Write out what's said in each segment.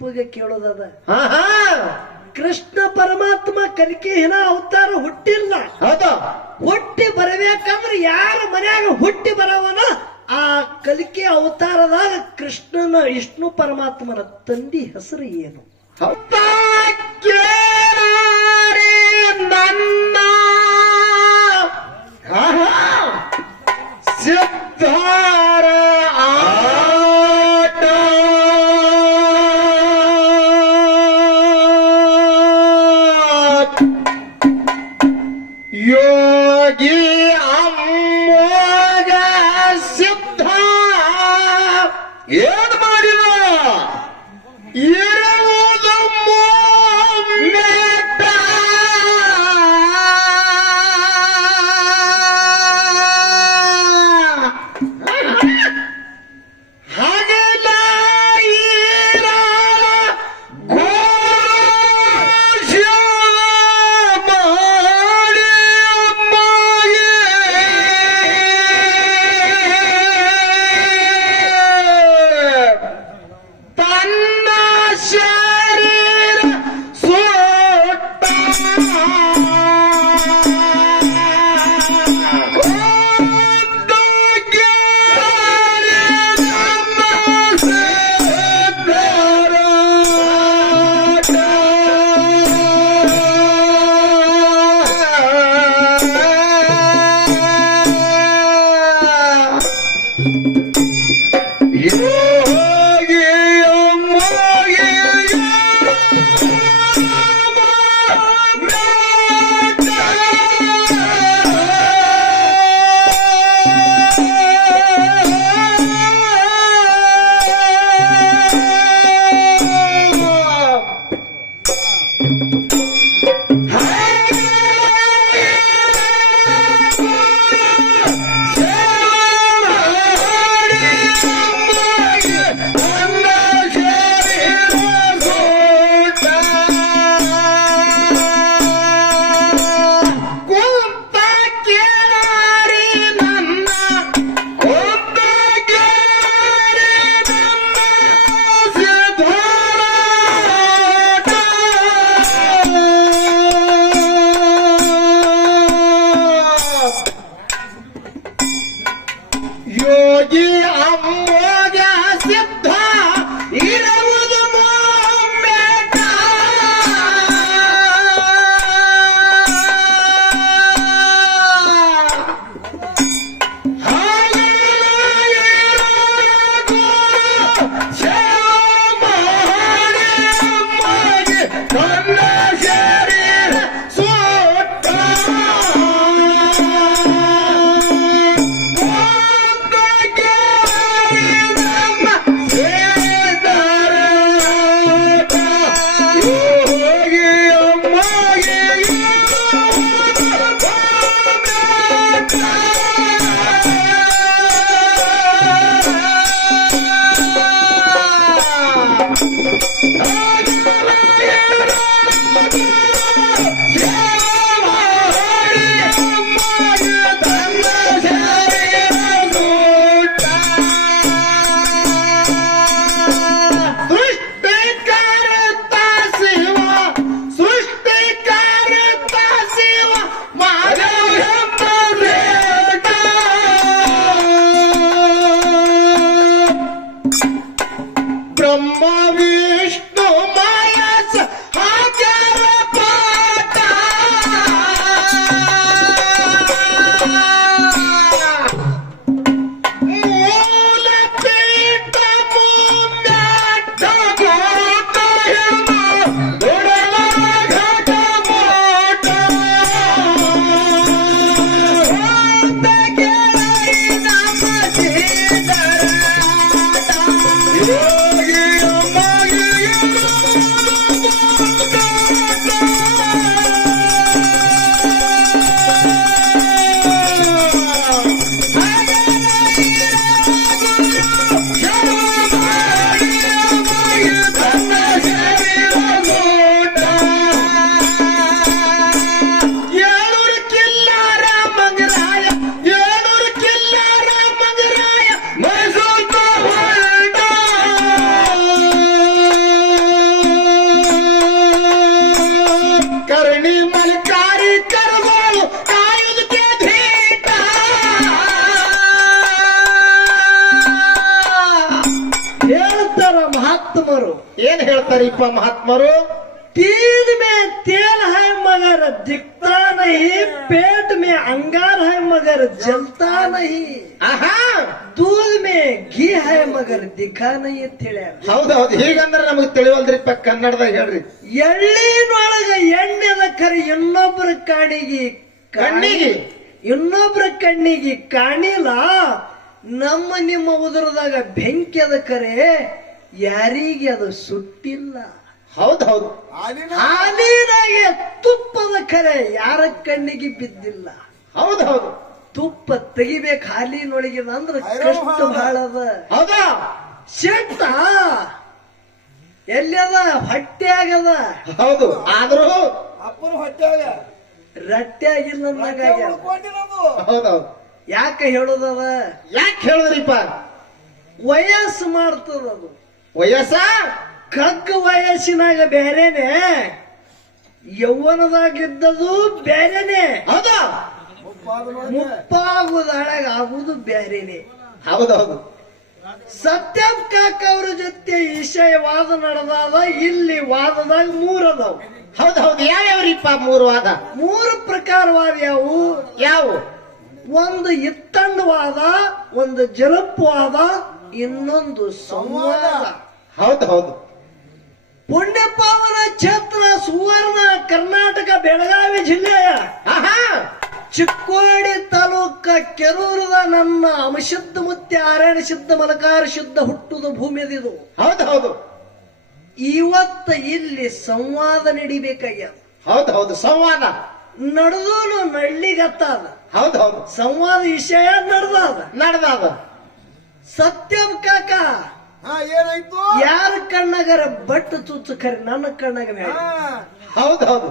ಅಪ್ಪಗೆ ಕೇಳೋದದ ಕೃಷ್ಣ ಪರಮಾತ್ಮ ಕಲಿಕೆ ಏನ ಅವತಾರ ಹುಟ್ಟಿಲ್ಲ. ಹೌದಾ? ಹುಟ್ಟಿ ಬರಬೇಕಂದ್ರೆ ಯಾರ ಮನ್ಯಾಗ ಹುಟ್ಟಿ ಬರವನ ಆ ಕಲಿಕೆ ಅವತಾರದಾಗ ಕೃಷ್ಣನ ವಿಷ್ಣು ಪರಮಾತ್ಮನ ತಂದಿ ಹೆಸರು ಏನು? ನನ್ನ ಸಿದ್ಧಾರ ಆಟ ಯೋಗಿ ಅಮ್ಮೋಗ ಸಿದ್ಧ ಏನ್ ಮಾಡಿದ ಇರುವುದು ಮೇಟ ಹಗಲ ಯೋಗಿ ಅಮ್ಮೋಗ ಸಿದ್ಧ ಇರುವುದು ಮೇಟ ಬ್ರಹ್ಮ ವಿಷ್ಣು ಮಹಾತ್ಮರು ಏನ್ ಹೇಳ್ತಾರಿಪ್ಪ ಮಹಾತ್ಮರು? तीन में तेल है मगर दिखता नहीं, पेट में अंगार है मगर जलता नहीं, ಆಹಾ दूध में घी है मगर दिखा नहीं ಅಂತ ಹೇಳ್ಯಾರ. ಹೌದೌದು. ಹೀಗಂದ್ರೆ ನಮಗ್ ತಿಳಿವಲ್ದ್ರಿಪ್ಪ, ಕನ್ನಡದಾಗ ಹೇಳ್ರಿ. ಎಳ್ಳಿನೊಳಗ ಎಣ್ಣೆದ ಕರಿ ಇನ್ನೊಬ್ಬರ ಕಣ್ಣಿಗೆ ಇನ್ನೊಬ್ಬರ ಕಣ್ಣಿಗೆ ಕಾಣಿಲ್ಲ, ನಮ್ಮ ನಿಮ್ಮ ಉದರದಾಗ ಬೆಂಕಿ ಅದ ಕರೆ ಯಾರಿಗೆ ಅದು ಸುಟ್ಟಿಲ್ಲ. ಹೌದೌದು. ಹಾಲಿನಾಗೆ ತುಪ್ಪದ ಕರೆ ಯಾರ ಕಣ್ಣಿಗೆ ಬಿದ್ದಿಲ್ಲ. ಹೌದೌದು. ತುಪ್ಪ ತೆಗಿಬೇಕು ಹಾಲಿನೊಳಗಿದ ಅಂದ್ರೆ ಕಷ್ಟ ಬಹಳ ಅದ. ಹೌದಾ? ಶೆಟ್ಟ ಎಲ್ಲಿಯದ ಹೊಟ್ಟೆ ಆಗದ. ಹೌದು. ಆದ್ರೂ ಅಪ್ಪನ ಹೊಟ್ಟೆಯಾಗ ರಟ್ಟೆ ಆಗಿಲ್ಲ ಉಳ್ಕೊಂಡಿರೋದು. ಹೌದೌದು. ಯಾಕೆ ಹೇಳುದದ? ಯಾಕೆ ಹೇಳಿದ್ರಿಪ್ಪ? ವಯಸ್ಸು ಮಾಡ್ತದದು. ವಯಸ್ಸ ಕಗ್ಗ ವಯಸ್ಸಿನಾಗ ಬೇರೆನೆ, ಯೌವನದಾಗಿದ್ದದು ಬೇರೆನೆ, ಹೌದಾ? ಮುಪ್ಪಾಗುದಾಳಾಗ ಆಗುದು ಬೇರೆನೆ. ಹೌದೌದು. ಸತ್ಯಂ ಕಾಕ ಅವ್ರ ಜೊತೆ ವಿಷಯ ವಾದ ನಡೆದಾದ. ಇಲ್ಲಿ ವಾದದಾಗ ಮೂರದಾವ. ಹೌದೌದು. ಯಾವ್ಯಾವ್ರಿಪ್ಪ ಮೂರು ವಾದ? ಮೂರು ಪ್ರಕಾರವಾದ ಯಾವು? ಯಾವ? ಒಂದು ಇತ್ತಂಡವಾದ, ಒಂದು ಜಲಪವಾದ, ಇನ್ನೊಂದು ಸಂವಾದ. ಹೌದೌದು. ಪುಣ್ಯ ಪಾವನ ಕ್ಷೇತ್ರ ಸುವರ್ಣ ಕರ್ನಾಟಕ ಬೆಳಗಾವಿ ಜಿಲ್ಲೆಯ ಆಹಾ ಚಿಕ್ಕೋಡಿ ತಾಲೂಕ ಕೆರೂರದ ನನ್ನ ಅಮಶುದ್ಧ ಮುತ್ಯ ಆರಣ್ಯ ಸಿದ್ಧ ಮಲಕಾರ ಶುದ್ಧ ಹುಟ್ಟುದ ಭೂಮಿಯದಿದು. ಹೌದೌದು. ಇವತ್ತ ಇಲ್ಲಿ ಸಂವಾದ ನಡಿಬೇಕಾಗ್ಯದ. ಹೌದೌದು. ಸಂವಾದ ನಡೆದೂನು ನಳ್ಳಿಗತ್ತಾದ. ಹೌದೌದು. ಸಂವಾದ ವಿಷಯ ನಡೆದಾದ. ಸತ್ಯಂ ಕಾಕ ಹಾ, ಏನಾಯ್ತು? ಯಾರ ಕಣ್ಣಗರ ಬಟ್ ಚುಚ್ಚು ಖರೆ ನನ್ನ ಕಣ್ಣಗ ಬೇಡ. ಹೌದೌದು.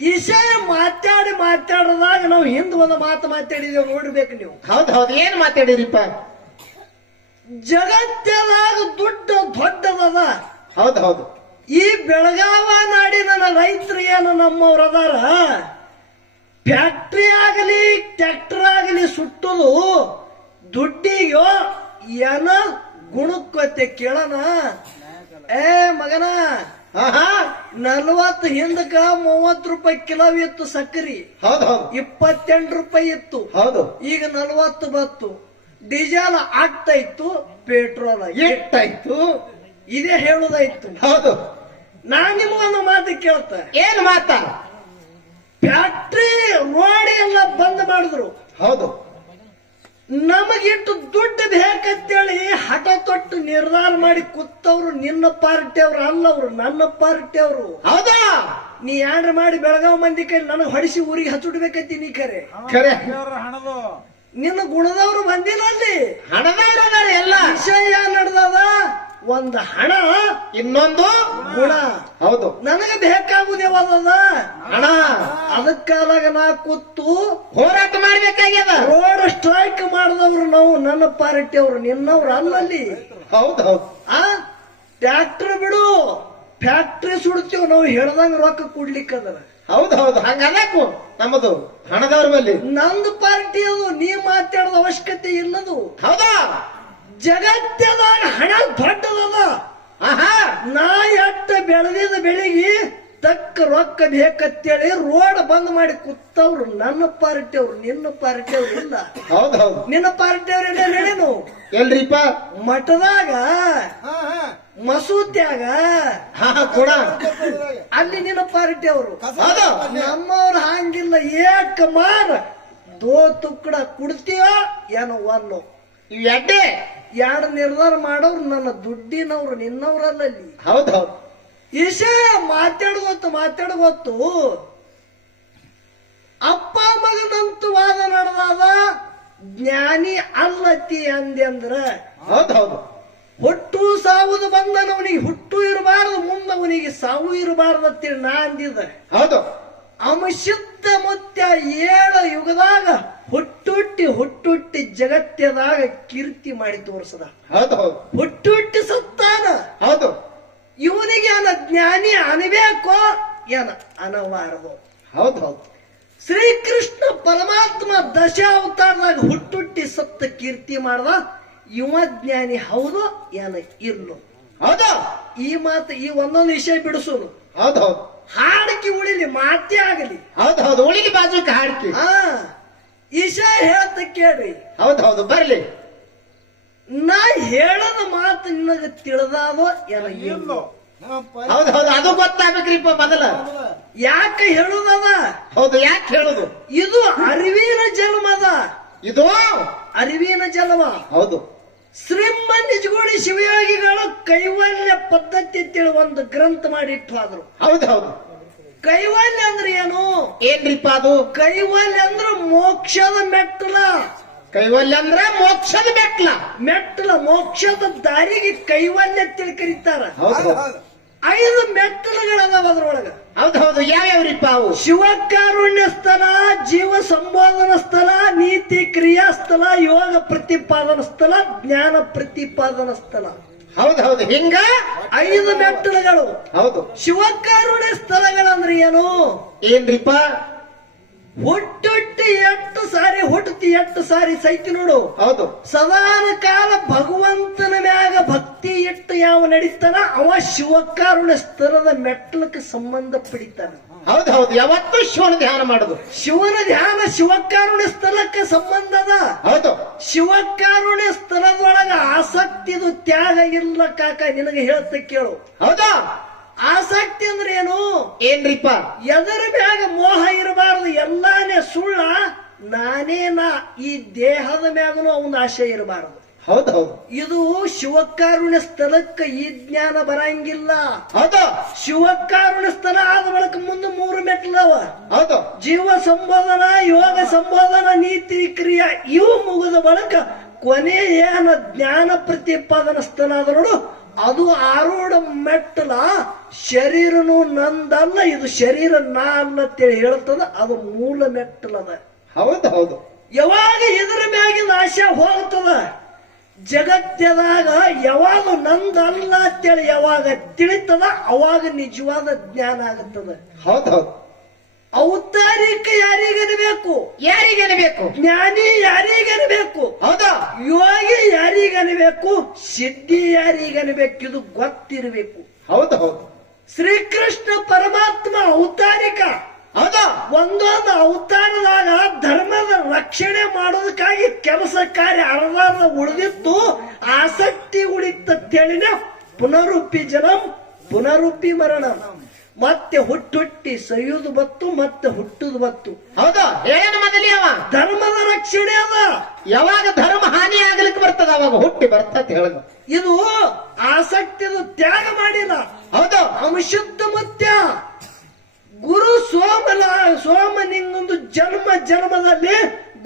ವಿಷಯ ಮಾತಾಡದಾಗ ನಾವು ಹಿಂದ್ ಒಂದು ಮಾತು ಮಾತಾಡಿದೇವ್ ನೋಡ್ಬೇಕು ನೀವು. ಹೌದೌದು. ಏನ್ ಮಾತಾಡಿರಿಪ್ಪ? ಜಗತ್ತದಾಗ ದುಡ್ಡು ದೊಡ್ಡದದ. ಹೌದೌದು. ಈ ಬೆಳಗಾವ ನಾಡಿನ ರೈತರು ಏನು ನಮ್ಮವ್ರದಾರ, ಫ್ಯಾಕ್ಟ್ರಿ ಆಗಲಿ ಟ್ರ್ಯಾಕ್ಟರ್ ಆಗಲಿ ಸುಟ್ಟುದು ದುಡ್ಡಿಗೋ ಏನ ಗುಣಕ್ಕೊತ್ತೆ ಕೇಳನ. ಏ ಮಗನ, ಆಹಾ 40 ಹಿಂದಕ್ಕ 30 ರೂಪಾಯಿ ಕಿಲೋ ಇತ್ತು ಸಕ್ಕರಿ, ಹೌದೌದು. 28 ರೂಪಾಯಿ ಇತ್ತು. ಹೌದು. ಈಗ 40 ಬತ್ತು. ಡೀಸೆಲ್ ಆಗ್ತಾಯಿತ್ತು, ಪೆಟ್ರೋಲ್ ಎಷ್ಟಾಯ್ತು? ಇದೇ ಹೇಳುದಾಯ್ತು. ಹೌದು. ನಾನ್ ನಿಮ್ಗೊಂದು ಮಾತು ಕೇಳ್ತ. ಏನ್ ಮಾತ? ಫ್ಯಾಕ್ಟ್ರಿ ರೋಡ್ ಎಲ್ಲ ಬಂದ್ ಮಾಡಿದ್ರು. ಹೌದು. ನಮಗಿಟ್ಟು ದುಡ್ಡು ಬೇಕಂತೇಳಿ ಹಠ ತೊಟ್ಟು ನಿರ್ಧಾರ ಮಾಡಿ ಕೂತವ್ರು ನಿನ್ನ ಪಾರ್ಟಿ ಅವ್ರು ಅಲ್ಲ, ಅವ್ರು ನನ್ನ ಪಾರ್ಟಿ ಅವರು. ಹೌದಾ? ನೀ ಯಾರು ಮಾಡಿ ಬೆಳಗಾವ್ ಮಂದಿ ಕೈ ನನಗೆ ಹೊಡಿಸಿ ಊರಿಗೆ ಹಚ್ಚಿಡ್ಬೇಕಂತಿ ನೀ ಕರೆ. ಖರೆ. ಹಣದು ನಿನ್ನ ಗುಣದವ್ರು ಬಂದಿಲ್ಲ ಅಲ್ಲಿ. ಹಣದವ್ರ ಎಲ್ಲ ವಿಷಯ ನಡೆದದ. ಒಂದು ಹಣ, ಇನ್ನೊಂದು ಗುಣ. ಹೌದು. ನನಗೆ ಬೇಕಾಗುದೇವದ ಹಣ. ಅದಕ್ಕಾದಾಗ ನಾ ಕೂತು ಹೋರಾಟ ಮಾಡ್ಬೇಕಾಗ್ಯದ. ರೋಡ್ ಸ್ಟ್ರೈಕ್ ಮಾಡಿದವ್ರು ನಾವು, ನನ್ನ ಪಾರ್ಟಿ ಅವರು, ನಿನ್ನವ್ರು ಅಲ್ಲಲ್ಲಿ. ಹೌದೌದು. ಆ ಟ್ರ್ಯಾಕ್ಟರ್ ಬಿಡು, ಫ್ಯಾಕ್ಟ್ರಿ ಸುಡ್ತೀವಿ ನಾವು, ಹೇಳ್ದಂಗ ರೊಕ್ಕ ಕೊಡ್ಲಿಕ್ಕದರ. ಹೌದೌದು. ಹಂಗಬೇಕು ನಮ್ಮದು ಹಣದವ್ರ ಬಲ್ಲಿ. ನಂದು ಪಾರ್ಟಿ ಅದು, ನೀ ಮಾತಾಡೋದ ಅವಶ್ಯಕತೆ ಇಲ್ಲದು. ಹೌದಾ? ಜಗತ್ತದಾಗ ಹಣ ದೊಡ್ಡದದ. ಆಹಾ ನಾ ಎಟ್ಟ ಬೆಳೆದಿದ ಬೆಳಿಗ್ಗೆ ತಕ್ಕ ರೊಕ್ಕ ಬೇಕಂತೇಳಿ ರೋಡ್ ಬಂದ್ ಮಾಡಿ ಕೂತವ್ರು ನನ್ನ ಪಾರ್ಟಿ ಅವ್ರು, ನಿನ್ನ ಪಾರ್ಟಿ ಅವ್ರು ಇಲ್ಲ. ಹೌದೌದು. ನಿನ್ನ ಪಾರ್ಟಿ ಅವ್ರು ಎಲ್ಲ ನಡೆನು ಎಲ್ರಿಪ್ಪ? ಮಠದಾಗ, ಹಾ ಹಾ ಮಸೂತ್ಯಾಗ, ಹಾ ಕೊಡ. ಅಲ್ಲಿ ನಿನ್ನ ಪಾರ್ಟಿ ಅವರು. ಹೌದು. ನಮ್ಮವ್ರು ಹಂಗಿಲ್ಲ. ಏಕ ಮಾರ ದೋ ತುಕ್ಕಡ ಕುಡ್ತೀವ ಏನೋ ಒಂದು ಇವ್ ಎಡ್ಡೆ ಎರಡು ನಿರ್ಧಾರ ಮಾಡೋರು ನನ್ನ ದುಡ್ಡಿನವ್ರು, ನಿನ್ನವ್ರಲ್ಲಲ್ಲಿ. ಹೌದೌದು. ವಿಷಯ ಮಾತಾಡಗೊತ್ತು ಅಪ್ಪ ಮಗನಂತ ವಾದ ನಡೆದಾದ. ಜ್ಞಾನಿ ಅಲ್ಲತಿ ಅಂದೆ ಅಂದ್ರ ಹೌದೌದು. ಹುಟ್ಟು ಸಾವುದು ಬಂದನವನಿಗೆ ಹುಟ್ಟು ಇರಬಾರದು, ಮುಂದವನಿಗೆ ಸಾವು ಇರಬಾರದು ಅಂತೇಳಿ ನಾ ಅಂದಿದ್ದ. ಹೌದು. ಅಮಶುದ್ಧ ಮುತ್ಯ 7 ಯುಗದಾಗ ಹುಟ್ಟುಟ್ಟಿ ಜಗತ್ತದಾಗ ಕೀರ್ತಿ ಮಾಡಿ ತೋರಿಸದ. ಹೌದೌದು. ಹುಟ್ಟುಟ್ಟಿ ಸತ್ತಾನ. ಹೌದು. ಇವನಿಗೆ ಏನ ಜ್ಞಾನಿ ಅನಬೇಕೋ ಏನ ಅನಬಾರದು. ಹೌದೌದು. ಶ್ರೀಕೃಷ್ಣ ಪರಮಾತ್ಮ ದಶಾವತಾರದಾಗ ಹುಟ್ಟುಟ್ಟಿ ಸತ್ತ ಕೀರ್ತಿ ಮಾಡ್ದ. ಇವ ಜ್ಞಾನಿ ಹೌದು ಏನ ಇಲ್ಲೋ? ಹೌದು ಈ ಮಾತು ಈ ಒಂದೊಂದು ವಿಷಯ ಬಿಡಿಸೋನು ಹೌದು ಹೌದು ಹಾಡಕಿ ಉಳಿಲಿ ಮಾತೇ ಆಗಲಿ. ಹೌದು ಹೌದು ಉಳಿಲಿ ಬಾಜುಕ ಹಾಡ್ಕಿ. ಆ ಈಶಾ ಹೇಳ್ತ ಕೇಳ್ರಿ. ಹೌದು ಹೌದು ಬರ್ಲಿ. ನಾ ಹೇಳದ ಮಾತು ನಿನಗ ತಿಳಿದಾದೋ ಏನ ಇಲ್ಲೋ ಹೌದು ಹೌದು ಅದು ಗೊತ್ತಾಗ್ಬೇಕ್ರಿಪ್ಪ ಮೊದಲ. ಯಾಕೆ ಹೇಳುದದ? ಹೌದು ಯಾಕೆ ಹೇಳುದು? ಇದು ಅರಿವಿನ ಜನ್ಮದ, ಇದು ಅರಿವಿನ ಜನ್ಮ. ಹೌದು ಶ್ರೀಮ ನಿಜಗುಡಿ ಶಿವಯೋಗಿಗಳು ಕೈವಲ್ಯ ಪದ್ಧತಿ ತಿಳಿ ಒಂದು ಗ್ರಂಥ ಮಾಡಿ ಇಟ್ಟು ಹೋದ್ರು. ಹೌದು ಹೌದು ಕೈವಲ್ಯ ಅಂದ್ರೆ ಏನು? ಏನ್ರಿಪ್ಪ ಅದು? ಕೈವಲ್ಯ ಅಂದ್ರೆ ಮೋಕ್ಷದ ಮೆಟ್ಟಲ. ಕೈವಲ್ಯ ಅಂದ್ರ ಮೋಕ್ಷದ ಮೆಟ್ಲ. ಮೆಟ್ಟಲ ಮೋಕ್ಷದ ದಾರಿಗೆ ಕೈವಲ್ಯ ತಿಳಿ ಕರೀತಾರ. ಹೌದು ಹೌದು 5 ಮೆಟ್ಟಲುಗಳದಾವ ಅದ್ರೊಳಗ. ಹೌದು ಹೌದು ಯಾವ್ಯಾವ್ರಿಪ್ಪ ಅವು? ಶಿವಕಾರುಣ್ಯ ಸ್ಥಳ, ಜೀವ ಸಂಬೋಧನ ಸ್ಥಳ, ನೀತಿ ಕ್ರಿಯಾ ಸ್ಥಳ, ಯೋಗ ಪ್ರತಿಪಾದನ ಸ್ಥಳ, ಜ್ಞಾನ ಪ್ರತಿಪಾದನ ಸ್ಥಳ. ಹೌದು ಹೌದು ಹಿಂಗ 5 ಮೆಟ್ಟಲುಗಳು. ಹೌದು ಶಿವಕಾರುಣ್ಯ ಸ್ಥಳಗಳಂದ್ರೆ ಏನು? ಏನ್ರಿಪ್ಪ? ಹುಟ್ಟುಟ್ಟಿ 8 ಸಾರಿ ಹುಟ್ಟತಿ 8 ಸಾರಿ ಸೈತಿ ನೋಡು. ಹೌದು ಸದಾನ ಕಾಲ ಭಗವಂತನ ಮ್ಯಾಗ ಭಕ್ತಿ ಇಟ್ಟು ಯಾವ ನಡೀತಾನ ಅವ ಶಿವಕಾರುಣ್ಯ ಸ್ಥಳದ ಮೆಟ್ಟಲಕ್ಕೆ ಸಂಬಂಧ ಪಡಿತಾನ. ಹೌದು ಹೌದು ಯಾವತ್ತೂ ಶಿವನ ಧ್ಯಾನ ಮಾಡುದು. ಶಿವನ ಧ್ಯಾನ ಶಿವಕಾರುಣ್ಯ ಸ್ಥಳಕ್ಕೆ ಸಂಬಂಧದ. ಹೌದು ಶಿವಕಾರುಣ್ಯ ಸ್ಥಳದೊಳಗ ಆಸಕ್ತಿದು ತ್ಯಾಗ ಇಲ್ಲ ಕಾಕ. ನಿನಗೆ ಹೇಳ್ತ ಕೇಳು. ಹೌದಾ? ಆಸಕ್ತಿ ಅಂದ್ರೆ ಏನು? ಏನ್ರಿಪ್ಪ? ಎದರ ಮ್ಯಾಗ ಮೋಹ ಇರಬಾರದು. ಎಲ್ಲಾನೇ ಸುಳ್ಳ, ನಾನೇ ನಾ. ಈ ದೇಹದ ಮ್ಯಾಗನು ಅವನ ಆಶೆ ಇರಬಾರದು. ಹೌದು ಹೌದು ಇದು ಶಿವಕಾರುಣ್ಯ ಸ್ಥಳಕ್ಕೆ ಈ ಜ್ಞಾನ ಬರಂಗಿಲ್ಲ. ಹೌದು ಶಿವಕಾರುಣ್ಯ ಸ್ಥಳ ಆದ ಬಳಿಕ ಮುಂದೆ 3 ಮೆಟ್ಲವ. ಹೌದು ಜೀವ ಸಂಬೋಧನ, ಯೋಗ ಸಂಬೋಧನ, ನೀತಿ ಕ್ರಿಯಾ ಇವು ಮುಗಿದ ಬಳಿಕ ಕೊನೆ ಏನ ಜ್ಞಾನ ಪ್ರತಿಪಾದನ ಸ್ಥಳ ಅದ ನೋಡು, ಅದು ಆರೂಢ ಮೆಟ್ಟಲ. ಶರೀರನು ನಂದಲ್ಲ, ಇದು ಶರೀರ ನಾ ಅಲ್ಲ ಅಂತೇಳಿ ಹೇಳ್ತದ. ಅದು ಮೂಲ ಮೆಟ್ಟಲದ. ಹೌದು ಹೌದು ಯಾವಾಗ ಇದರ ಮ್ಯಾಗಿನ ಆಶೆ ಹೋಗ್ತದ, ಜಗತ್ತದಾಗ ಯಾವಾಗ ನಂದಲ್ಲ ಅಂತೇಳಿ ಯಾವಾಗ ತಿಳಿತದ ಅವಾಗ ನಿಜವಾದ ಜ್ಞಾನ ಆಗುತ್ತದೆ. ಹೌದು ಹೌದು ಔತಾರಿಕ ಯಾರಿಗನಬೇಕು? ಯಾರಿಗೇನಬೇಕು? ಜ್ಞಾನಿ ಯಾರಿಗನಬೇಕು? ಹೌದಾ? ಯೋಗಿ ಯಾರಿಗನಬೇಕು? ಸಿದ್ಧಿ ಯಾರಿಗನಬೇಕು? ಇದು ಗೊತ್ತಿರಬೇಕು. ಹೌದು ಹೌದು ಶ್ರೀಕೃಷ್ಣ ಪರಮಾತ್ಮ ಔತಾರಿಕ. ಹೌದಾ? ಒಂದೊಂದು ಅವತಾರದಾಗ ಧರ್ಮದ ರಕ್ಷಣೆ ಮಾಡೋದಕ್ಕಾಗಿ ಕೆಲಸ ಕಾರ್ಯ ಅರ್ಧ ಉಳಿದಿತ್ತು. ಆಸಕ್ತಿ ಉಳಿತೇಳಿನ ಪುನರುಪ್ಪಿ ಜನಂ ಪುನರುಪ್ಪಿ ಮರಣ. ಮತ್ತೆ ಹುಟ್ಟುಟ್ಟಿ ಸೈಯುದು ಬತ್ತು, ಮತ್ತೆ ಹುಟ್ಟುದು ಬತ್ತು. ಹೌದಾ? ಏನು ಮೊದಲೇ ಅವ ಧರ್ಮದ ರಕ್ಷಣೆ ಅದ. ಯಾವಾಗ ಧರ್ಮ ಹಾನಿ ಆಗ್ಲಿಕ್ಕೆ ಬರ್ತದ ಅವಾಗ ಹುಟ್ಟಿ ಬರ್ತದೆ ಹೇಳದ. ಇದು ಆಸಕ್ತಿದು ತ್ಯಾಗ ಮಾಡಿಲ್ಲ. ಹೌದು ಅಂಶುದ್ಧ ಮುತ್ಯ ಗುರು ಸೋಮನಿಂಗೊಂದು ಜನ್ಮದಲ್ಲಿ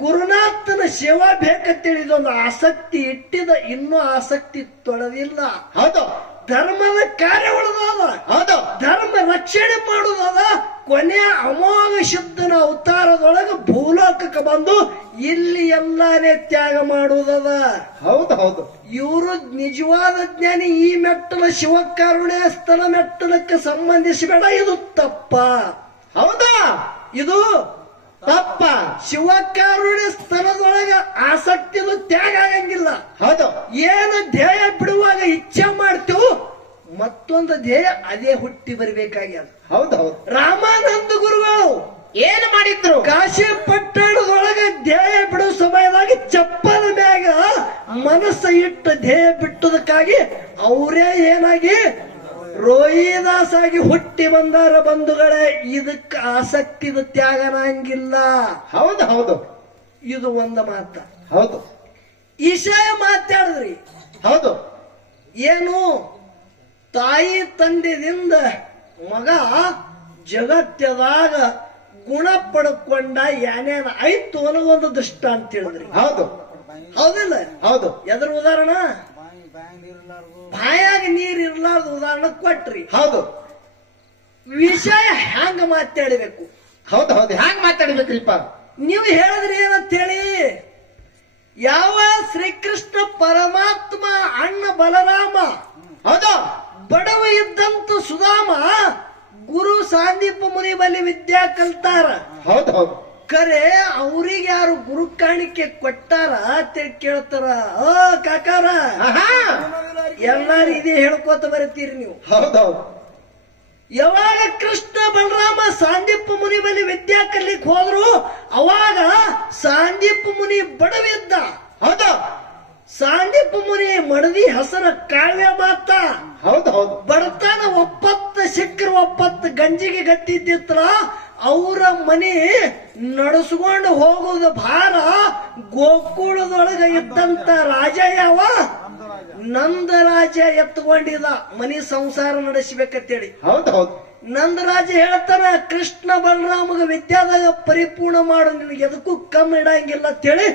ಗುರುನಾಥನ ಸೇವಾ ಬೇಕಂತೇಳಿ ಇದೊಂದು ಆಸಕ್ತಿ ಇಟ್ಟಿದ. ಇನ್ನೂ ಆಸಕ್ತಿ ತೊಳೆದಿಲ್ಲ. ಹೌದು ಧರ್ಮದ ಕಾರ್ಯ ಉಳಿದದ. ಹೌದು ಧರ್ಮ ರಕ್ಷಣೆ ಮಾಡುದದ. ಕೊನೆಯ ಅಮೋಘ ಶುದ್ಧನ ಅವತಾರದೊಳಗ ಭೂಲೋಕಕ್ಕೆ ಬಂದು ಇಲ್ಲಿ ಎಲ್ಲಾನೇ ತ್ಯಾಗ ಮಾಡುವುದದ. ಹೌದು ಹೌದು ಇವರು ನಿಜವಾದ ಜ್ಞಾನಿ. ಈ ಮೆಟ್ಟಲ ಶಿವಕಾರುಣ್ಯ ಸ್ಥಳ ಮೆಟ್ಟಲಕ್ಕೆ ಸಂಬಂಧಿಸಬೇಡ. ಇದು ತಪ್ಪ. ಹೌದಾ? ಇದು ತಪ್ಪ. ಶಿವಕಾರುಣ್ಯ ಸ್ಥಳದೊಳಗ ಆಸಕ್ತಿದು ತ್ಯಾಗ ಆಗಂಗಿಲ್ಲ. ಹೌದು ಏನು ಧ್ಯೇಯ ಬಿಡುವಾಗ ಇಚ್ಛೆ ಮಾಡ್ತೀವಿ, ಮತ್ತೊಂದು ಧ್ಯೇಯ ಅದೇ ಹುಟ್ಟಿ ಬರಬೇಕಾಗ್ಯದ. ಹೌದು ಹೌದು ರಾಮಾನಂದ ಗುರುಗಳು ಏನು ಮಾಡಿದ್ರು? ಕಾಶಿ ಪಟ್ಟಣದೊಳಗ ಧ್ಯೇಯ ಬಿಡುವ ಸಮಯದಾಗ ಚಪ್ಪಲ ಮ್ಯಾಗ ಮನಸ್ಸು ಇಟ್ಟು ಧ್ಯೇಯ ಬಿಟ್ಟದಕ್ಕಾಗಿ ಅವರೇ ಏನಾಗಿ ರೋಹಿದಾಸ್ ಆಗಿ ಹುಟ್ಟಿ ಬಂದಾರ. ಬಂಧುಗಳೇ, ಇದಕ್ಕೆ ಆಸಕ್ತಿದ ತ್ಯಾಗನಂಗಿಲ್ಲ. ಹೌದು ಹೌದು ಇದು ಒಂದು ಮಾತ. ಹೌದು ಈಶಾಯ ಮಾತಾಡಿದ್ರಿ. ಹೌದು ಏನು? ತಾಯಿ ತಂದೆದಿಂದ ಮಗ ಜಗತ್ತದಾಗ ಗುಣ ಪಡ್ಕೊಂಡ ಏನೇನ ಆಯ್ತು ಅನ್ನೋದೊಂದು ದೃಷ್ಟಾಂತ ಹೇಳಿದ್ರಿ. ಹೌದು ಹೌದಿಲ್ಲ? ಹೌದು ಎದ್ರ ಉದಾಹರಣ? ಬಾಯಾಗ ನೀರ್ ಇರ್ಲಾರ್ದ ಉದಾಹರಣೆ ಕೊಟ್ರಿ. ಹೌದು ವಿಷಯ ಹ್ಯಾಂಗ ಮಾತಾಡಬೇಕು? ಹೌದು ಹೌದು ಹ್ಯಾಂಗ ಮಾತಾಡ್ಬೇಕ್ರಿಪ್ಪ? ನೀವು ಹೇಳಿದ್ರಿ ಏನಂತ ಹೇಳಿ, ಯಾವ ಶ್ರೀಕೃಷ್ಣ ಪರಮಾತ್ಮ ಅಣ್ಣ ಬಲರಾಮ ಹೌದು ಬಡವ ಇದ್ದಂತ ಸುಧಾಮ ಗುರು ಸಾಂದೀಪ ಮುನಿ ಬಲಿ ವಿದ್ಯಾ ಕಲ್ತಾರ. ಹೌದು ಹೌದು ಕರೆ ಅವ್ರಿಗೆ ಯಾರು ಗುರು ಕಾಣಿಕೆ ಕೊಟ್ಟಾರ ಅಂತ ಕೇಳ್ತಾರ. ಕಾಕಾರ ಆಹಾ ಎಲ್ಲಾರು ಇದೇ ಹೇಳ್ಕೋತ ಬರೀತೀರಿ ನೀವು. ಹೌದೌದು ಯಾವಾಗ ಕೃಷ್ಣ ಬಲರಾಮ ಸಾಂದೀಪ ಮುನಿ ಬಳಿ ವಿದ್ಯಾ ಕಲಿಕ್ ಹೋದ್ರು ಅವಾಗ ಸಾಂದೀಪ ಮುನಿ ಬಡವಿದ್ದ. ಹೌದು ಸಾಂದೀಪ ಮುನಿ ಮಡದಿ ಹೆಸರ ಕಾವ್ಯ ಮಾತ. ಹೌದು ಬಡತನ ಒಪ್ಪತ್ತು ಸಿಕ್ಕರು ಒಪ್ಪತ್ತು ಗಂಜಿಗೆ ಗತ್ತಿದ್ದಿತ್ರ ಅವರ ಮನೆ ನಡೆಸ್ಕೊಂಡು ಹೋಗೋದು ಭಾರ. ಗೋಕುಳದೊಳಗ ಇದ್ದಂತ ರಾಜ ಯಾವ ನಂದರಾಜ ಎತ್ಕೊಂಡಿದ ಮನಿ ಸಂಸಾರ ನಡೆಸಬೇಕಂತೇಳಿ. ಹೌದು ನಂದರಾಜ ಹೇಳ್ತಾನ ಕೃಷ್ಣ ಬಲರಾಮಗ ವಿದ್ಯಾದಾಗ ಪರಿಪೂರ್ಣ ಮಾಡು, ನಿನಗೆ ಎದಕ್ಕೂ ಕಮ್ಮಿ ಇಡಂಗಿಲ್ಲ ಅಂತೇಳಿ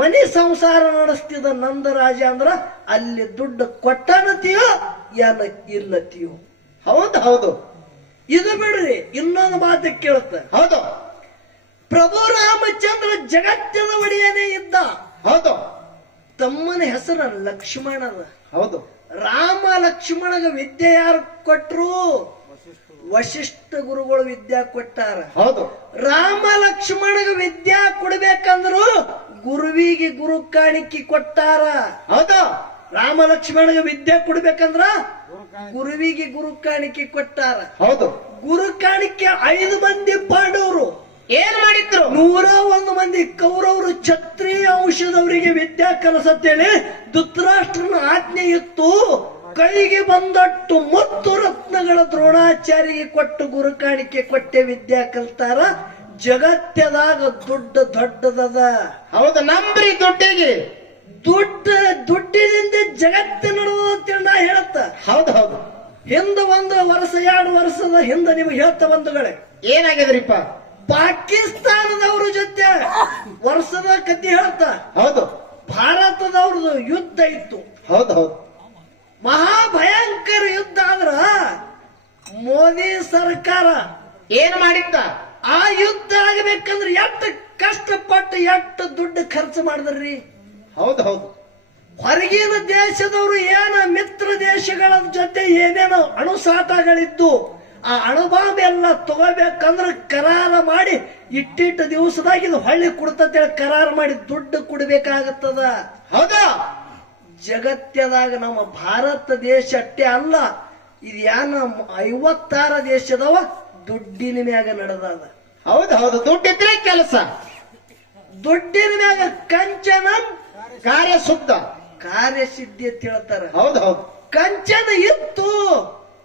ಮನಿ ಸಂಸಾರ ನಡೆಸ್ತಿದ ನಂದರಾಜ. ಅಂದ್ರ ಅಲ್ಲಿ ದುಡ್ಡು ಕೊಟ್ಟನತಿಯೋ ಏನ ಇಲ್ಲತಿಯೋ. ಹೌದು ಇದು ಬಿಡ್ರಿ, ಇನ್ನೊಂದು ಮಾತು ಕೇಳುತ್ತೆ. ಹೌದು ಪ್ರಭು ರಾಮಚಂದ್ರ ಜಗತ್ತಿನ ಒಡೆಯನೇ ಇದ್ದ. ಹೌದು ತಮ್ಮನ ಹೆಸರ ಲಕ್ಷ್ಮಣದ. ಹೌದು ರಾಮ ಲಕ್ಷ್ಮಣಗ ವಿದ್ಯೆ ಯಾರು ಕೊಟ್ರು? ವಶಿಷ್ಠ ಗುರುಗಳು ವಿದ್ಯಾ ಕೊಟ್ಟಾರ. ಹೌದು ರಾಮ ಲಕ್ಷ್ಮಣಗ ವಿದ್ಯಾ ಕೊಡ್ಬೇಕಂದ್ರು ಗುರುವಿಗೆ ಗುರು ಕಾಣಿಕೆ ಕೊಟ್ಟಾರ. ಹೌದು ರಾಮ ಲಕ್ಷ್ಮಣಗ ವಿದ್ಯೆ ಕೊಡ್ಬೇಕಂದ್ರ ಗುರುವಿಗೆ ಗುರು ಕಾಣಿಕೆ ಕೊಟ್ಟಾರ. ಹೌದು ಗುರು ಕಾಣಿಕೆ 5 ಮಂದಿ ಪಾಂಡವರು. ಏನ್ ಮಾಡಿದ್ರು? 101 ಮಂದಿ ಕೌರವರು ಕ್ಷತ್ರಿಯ ವಂಶದವರಿಗೆ ವಿದ್ಯಾ ಕಲಸತ್ತೇಳಿ ಧೃತರಾಷ್ಟ್ರನ ಆಜ್ಞೆ ಇತ್ತು. ಕೈಗೆ ಬಂದಟ್ಟು ಮತ್ತು ರತ್ನಗಳ ದ್ರೋಣಾಚಾರ್ಯ ಕೊಟ್ಟು ಗುರು ಕಾಣಿಕೆ ಕೊಟ್ಟೆ ವಿದ್ಯಾ ಕಲ್ತಾರ. ಜಗತ್ತದಾಗ ದುಡ್ಡು ದೊಡ್ಡದದ. ಹೌದು ನಂಬ್ರಿ ದುಡ್ಡಿಗೆ. ದುಡ್ಡಿನಿಂದ ಜಗತ್ತು ನಡೆದು ಅಂತೇಳಿ ನಾ ಹೇಳತ್ತ. ಹೌದು ಹಿಂದ 1 ವರ್ಷ 2 ವರ್ಷದ ಹಿಂದ ನಿಮ್ಗೆ ಹೇಳ್ತ ಬಂಧುಗಳೇ, ಏನಾಗಿದ್ರಿಪ್ಪ? ಪಾಕಿಸ್ತಾನದವ್ರ ಜೊತೆ ವರ್ಷದ ಕಥೆ ಹೇಳ್ತ. ಹೌದು ಭಾರತದವ್ರದ್ದು ಯುದ್ಧ ಇತ್ತು. ಹೌದು ಮಹಾಭಯಂಕರ ಯುದ್ಧ ಆದ್ರ ಮೋದಿ ಸರ್ಕಾರ ಏನ್ ಮಾಡಿದ್ದ? ಆ ಯುದ್ಧ ಆಗಬೇಕಂದ್ರೆ ಎಷ್ಟು ಕಷ್ಟಪಟ್ಟು ಎಷ್ಟು ದುಡ್ಡು ಖರ್ಚು ಮಾಡಿದ್ರಿ. ಹೌದು ಹೊರಗಿನ ದೇಶದವರು ಏನ ಮಿತ್ರ ದೇಶಗಳ ಜೊತೆ ಏನೇನೋ ಅಣುಸಾಟಗಳಿದ್ದು ಆ ಅಣುಬಾಂಬ್ ಎಲ್ಲ ತಗೋಬೇಕಂದ್ರೆ ಕರಾರ ಮಾಡಿ ಇಟ್ಟಿಟ್ಟ ದಿವಸದಾಗ ಇದು ಹೊಳ್ಳಿ ಕೊಡ್ತೇಳಿ ಕರಾರ ಮಾಡಿ ದುಡ್ಡು ಕೊಡ್ಬೇಕಾಗತ್ತದ. ಹೌದಾ ಜಗತ್ತದಾಗ ನಮ್ಮ ಭಾರತ ದೇಶ ಅಷ್ಟೇ ಅಲ್ಲ, ಇದು ಯಾನ 56 ದೇಶದವ ದುಡ್ಡಿನ ಮ್ಯಾಗ ನಡೆದದ. ಹೌದು ದುಡ್ಡಿದ್ರೆ ಕೆಲಸ. ದುಡ್ಡಿನ ಮ್ಯಾಗ ಕಂಚನ ಕಾರ್ಯ ಶುದ್ಧ ಕಾರ್ಯಸಿದ್ಧಿ ಅಂತ ಹೇಳ್ತಾರ. ಹೌದು ಕಂಚನ ಇತ್ತು,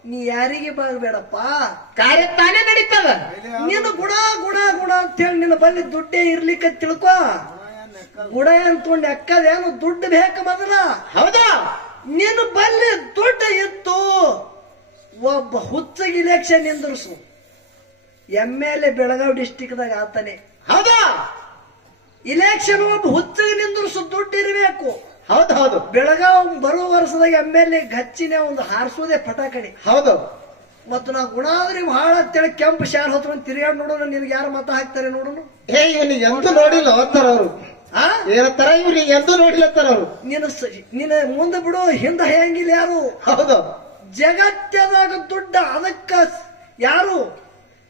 ನೀ ಯಾರಿಗೆ ಬಾಗಬೇಡಪ್ಪ, ಕಾರ್ಯ ತಾನೇ ನಡೀತದ. ನೀನು ಗುಣ ಅಂತ ಹೇಳಿ ನಿನ್ನ ಬಲ್ಲಿ ದುಡ್ಡೇ ಇರ್ಲಿಕ್ಕೆ ತಿಳ್ಕೊ. ಗುಡ ಅಂತೊಂಡು ಅಕ್ಕದೇನು ದುಡ್ಡು ಬೇಕ ಮೊದಲ. ಹೌದಾ ನಿನ್ನ ಬಲ್ಲಿ ದುಡ್ಡು ಇತ್ತು, ಒಬ್ಬ ಹುಚ್ಚಗೆ ಇಲೆಕ್ಷನ್ ನಿಂದ್ರಸು. MLA ಬೆಳಗಾವಿ ಡಿಸ್ಟಿಕ್ದಾಗ ಆತಾನೆ. ಹೌದಾ ಇಲೆಕ್ಷನ್ ಒಬ್ಬ ಹುಚ್ಚಗೆ ನಿಂದ್ರಸು ದುಡ್ಡು ಇರಬೇಕು. ಹೌದು ಬೆಳಗಾವಿ ಬರುವ ವರ್ಷದಾಗ MLA ಗಚ್ಚಿನ ಒಂದು ಹಾರಿಸೋದೇ ಪಟಾಕಣಿ. ಹೌದು ಮತ್ತ ನಾ ಗುಣ ಆದ್ರಿ ಬಹಳ ಅಂತೇಳಿ ಕೆಂಪು ಶಾಲ್ ಹೊತ್ಕೊಂಡು ತಿರುಗಾಡ್ ನೋಡೋಣ, ನಿನ್ಗೆ ಯಾರು ಮತ ಹಾಕ್ತಾರೆ ನೋಡೋಣ. ಇವನಿಗೆ ಎಂತೂ ನೋಡಿಲ್ಲ ಓದ್ತಾರ ಅವರು. ಏನತ್ತಾರ ಇವ್ರಿಗೆ ಎಂತೂ ನೋಡಿಲ್ಲತ್ತಾರ ಅವರು. ನಿನ್ನ ಮುಂದೆ ಬಿಡು, ಹಿಂದ ಹೆಂಗಿಲ್ಲ ಯಾರು. ಹೌದು ಜಗತ್ತದಾಗ ದುಡ್ಡ ಅದಕ್ಕ ಯಾರು